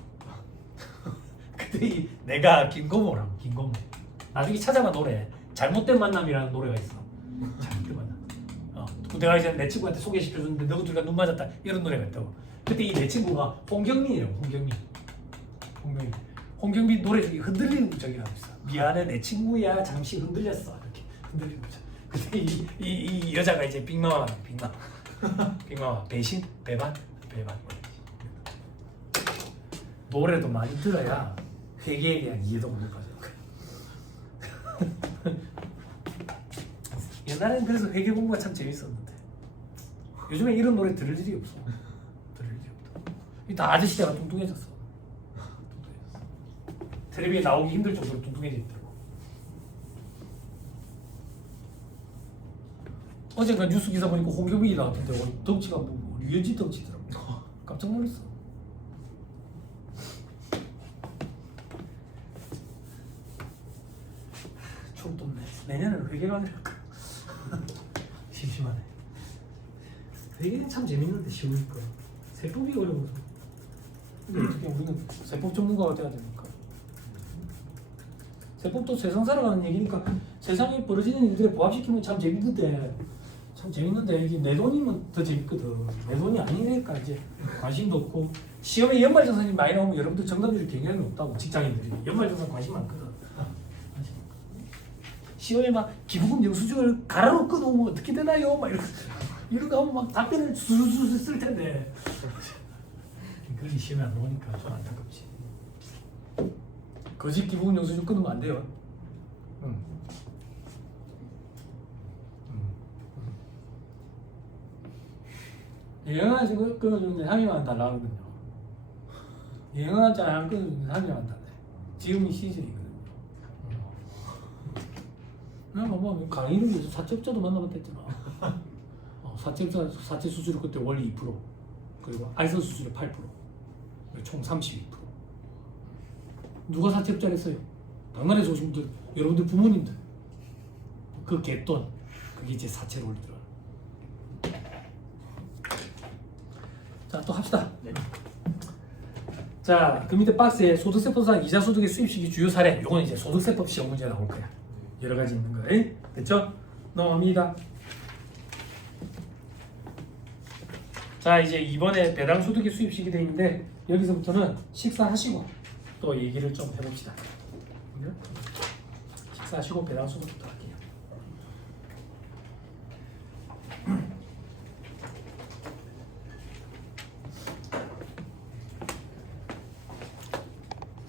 그때 내가 김고모라고. 김고모. 나중에 찾아봐 노래. 잘못된 만남이라는 노래가 있어. 잘못된 만남. 군대 가기 전에 내 친구한테 소개시켜줬는데 너희 둘이가 눈 맞았다. 이런 노래가 있다고. 그때 이 내 친구가 홍경민이라고. 홍경민 노래 중에 흔들리는 구절이라고 있어. 미안해 내 친구야 잠시 흔들렸어. 이렇게 흔들리는 구절. 그때 이 여자가 이제 빅마마. 빅마마 배신? 배반. 노래도 많이 들어야 회계에 대한 이해도 높아져. 옛날에는 그래서 회계 공부가 참 재밌었는데 요즘에 이런 노래 들을 일이 없어. 다 아저씨 때가 뚱뚱해졌어. 텔레비에 나오기 힘들 정도로 뚱뚱해져 있더라고. 어젠가 뉴스 기사 보니까 홍경민이 나왔던데 덩치가 뭐 류현진 덩치더라고. 깜짝 놀랐어. 총 떴네. 내년에는 회계가 아니랄까. 심심하네. 회계는 참 재밌는데 쉬우니까. 세법이 어려워서. 근데 어떻게 우리는 세법 전문가가 돼야 되니까. 세법도 세상 살아가는 얘기니까 세상에 벌어지는 일들에 부합시키면 참 재밌는데 이게 내 돈이면 더 재밌거든. 내 돈이 아니니까 이제 관심도 없고 시험에 연말정산이 많이 나오면 여러분들 정답률이 굉장히 높다고. 직장인들이 연말정산 관심 많거든. 시험에 막 기부금 영수증을 가로로 끊어오면 어떻게 되나요? 막 이러고 하면 막 답변을 수수수 쓸 텐데 그런 시험에 안 나오니까 좀 안타깝지. 거짓 기부금 영수증 끊으면 안 돼요. 예영한 지금 끊어주는데 3위만 달라거든요. 예영한 짤안 끊어주는데 3위만 달래. 지금이 시즌이거든요. 그냥 뭐 강의를 위해서 사채업자도 만나봤다 했잖아. 사채업자 사채 수수료 그때 원래 2% 그리고 알선 수수료 8% 총 32%. 누가 사채업자를 했어요? 당나라에서 오신 분들, 여러분들 부모님들. 그 갯돈 그게 이제 사채로 올리더라. 자, 또 합시다. 네. 자, 그 밑에 박스에 소득세법상 이자소득의 수입시기 주요 사례. 요건 이제 소득세법 시험 문제 나올 거야. 여러 가지 있는 거예요. 됐죠? 넘어갑니다. 자, 이제 이번에 배당 소득의 수입시기 돼 있는데 여기서부터는 식사하시고 또 얘기를 좀 해봅시다. 식사하시고 배당 소득부터.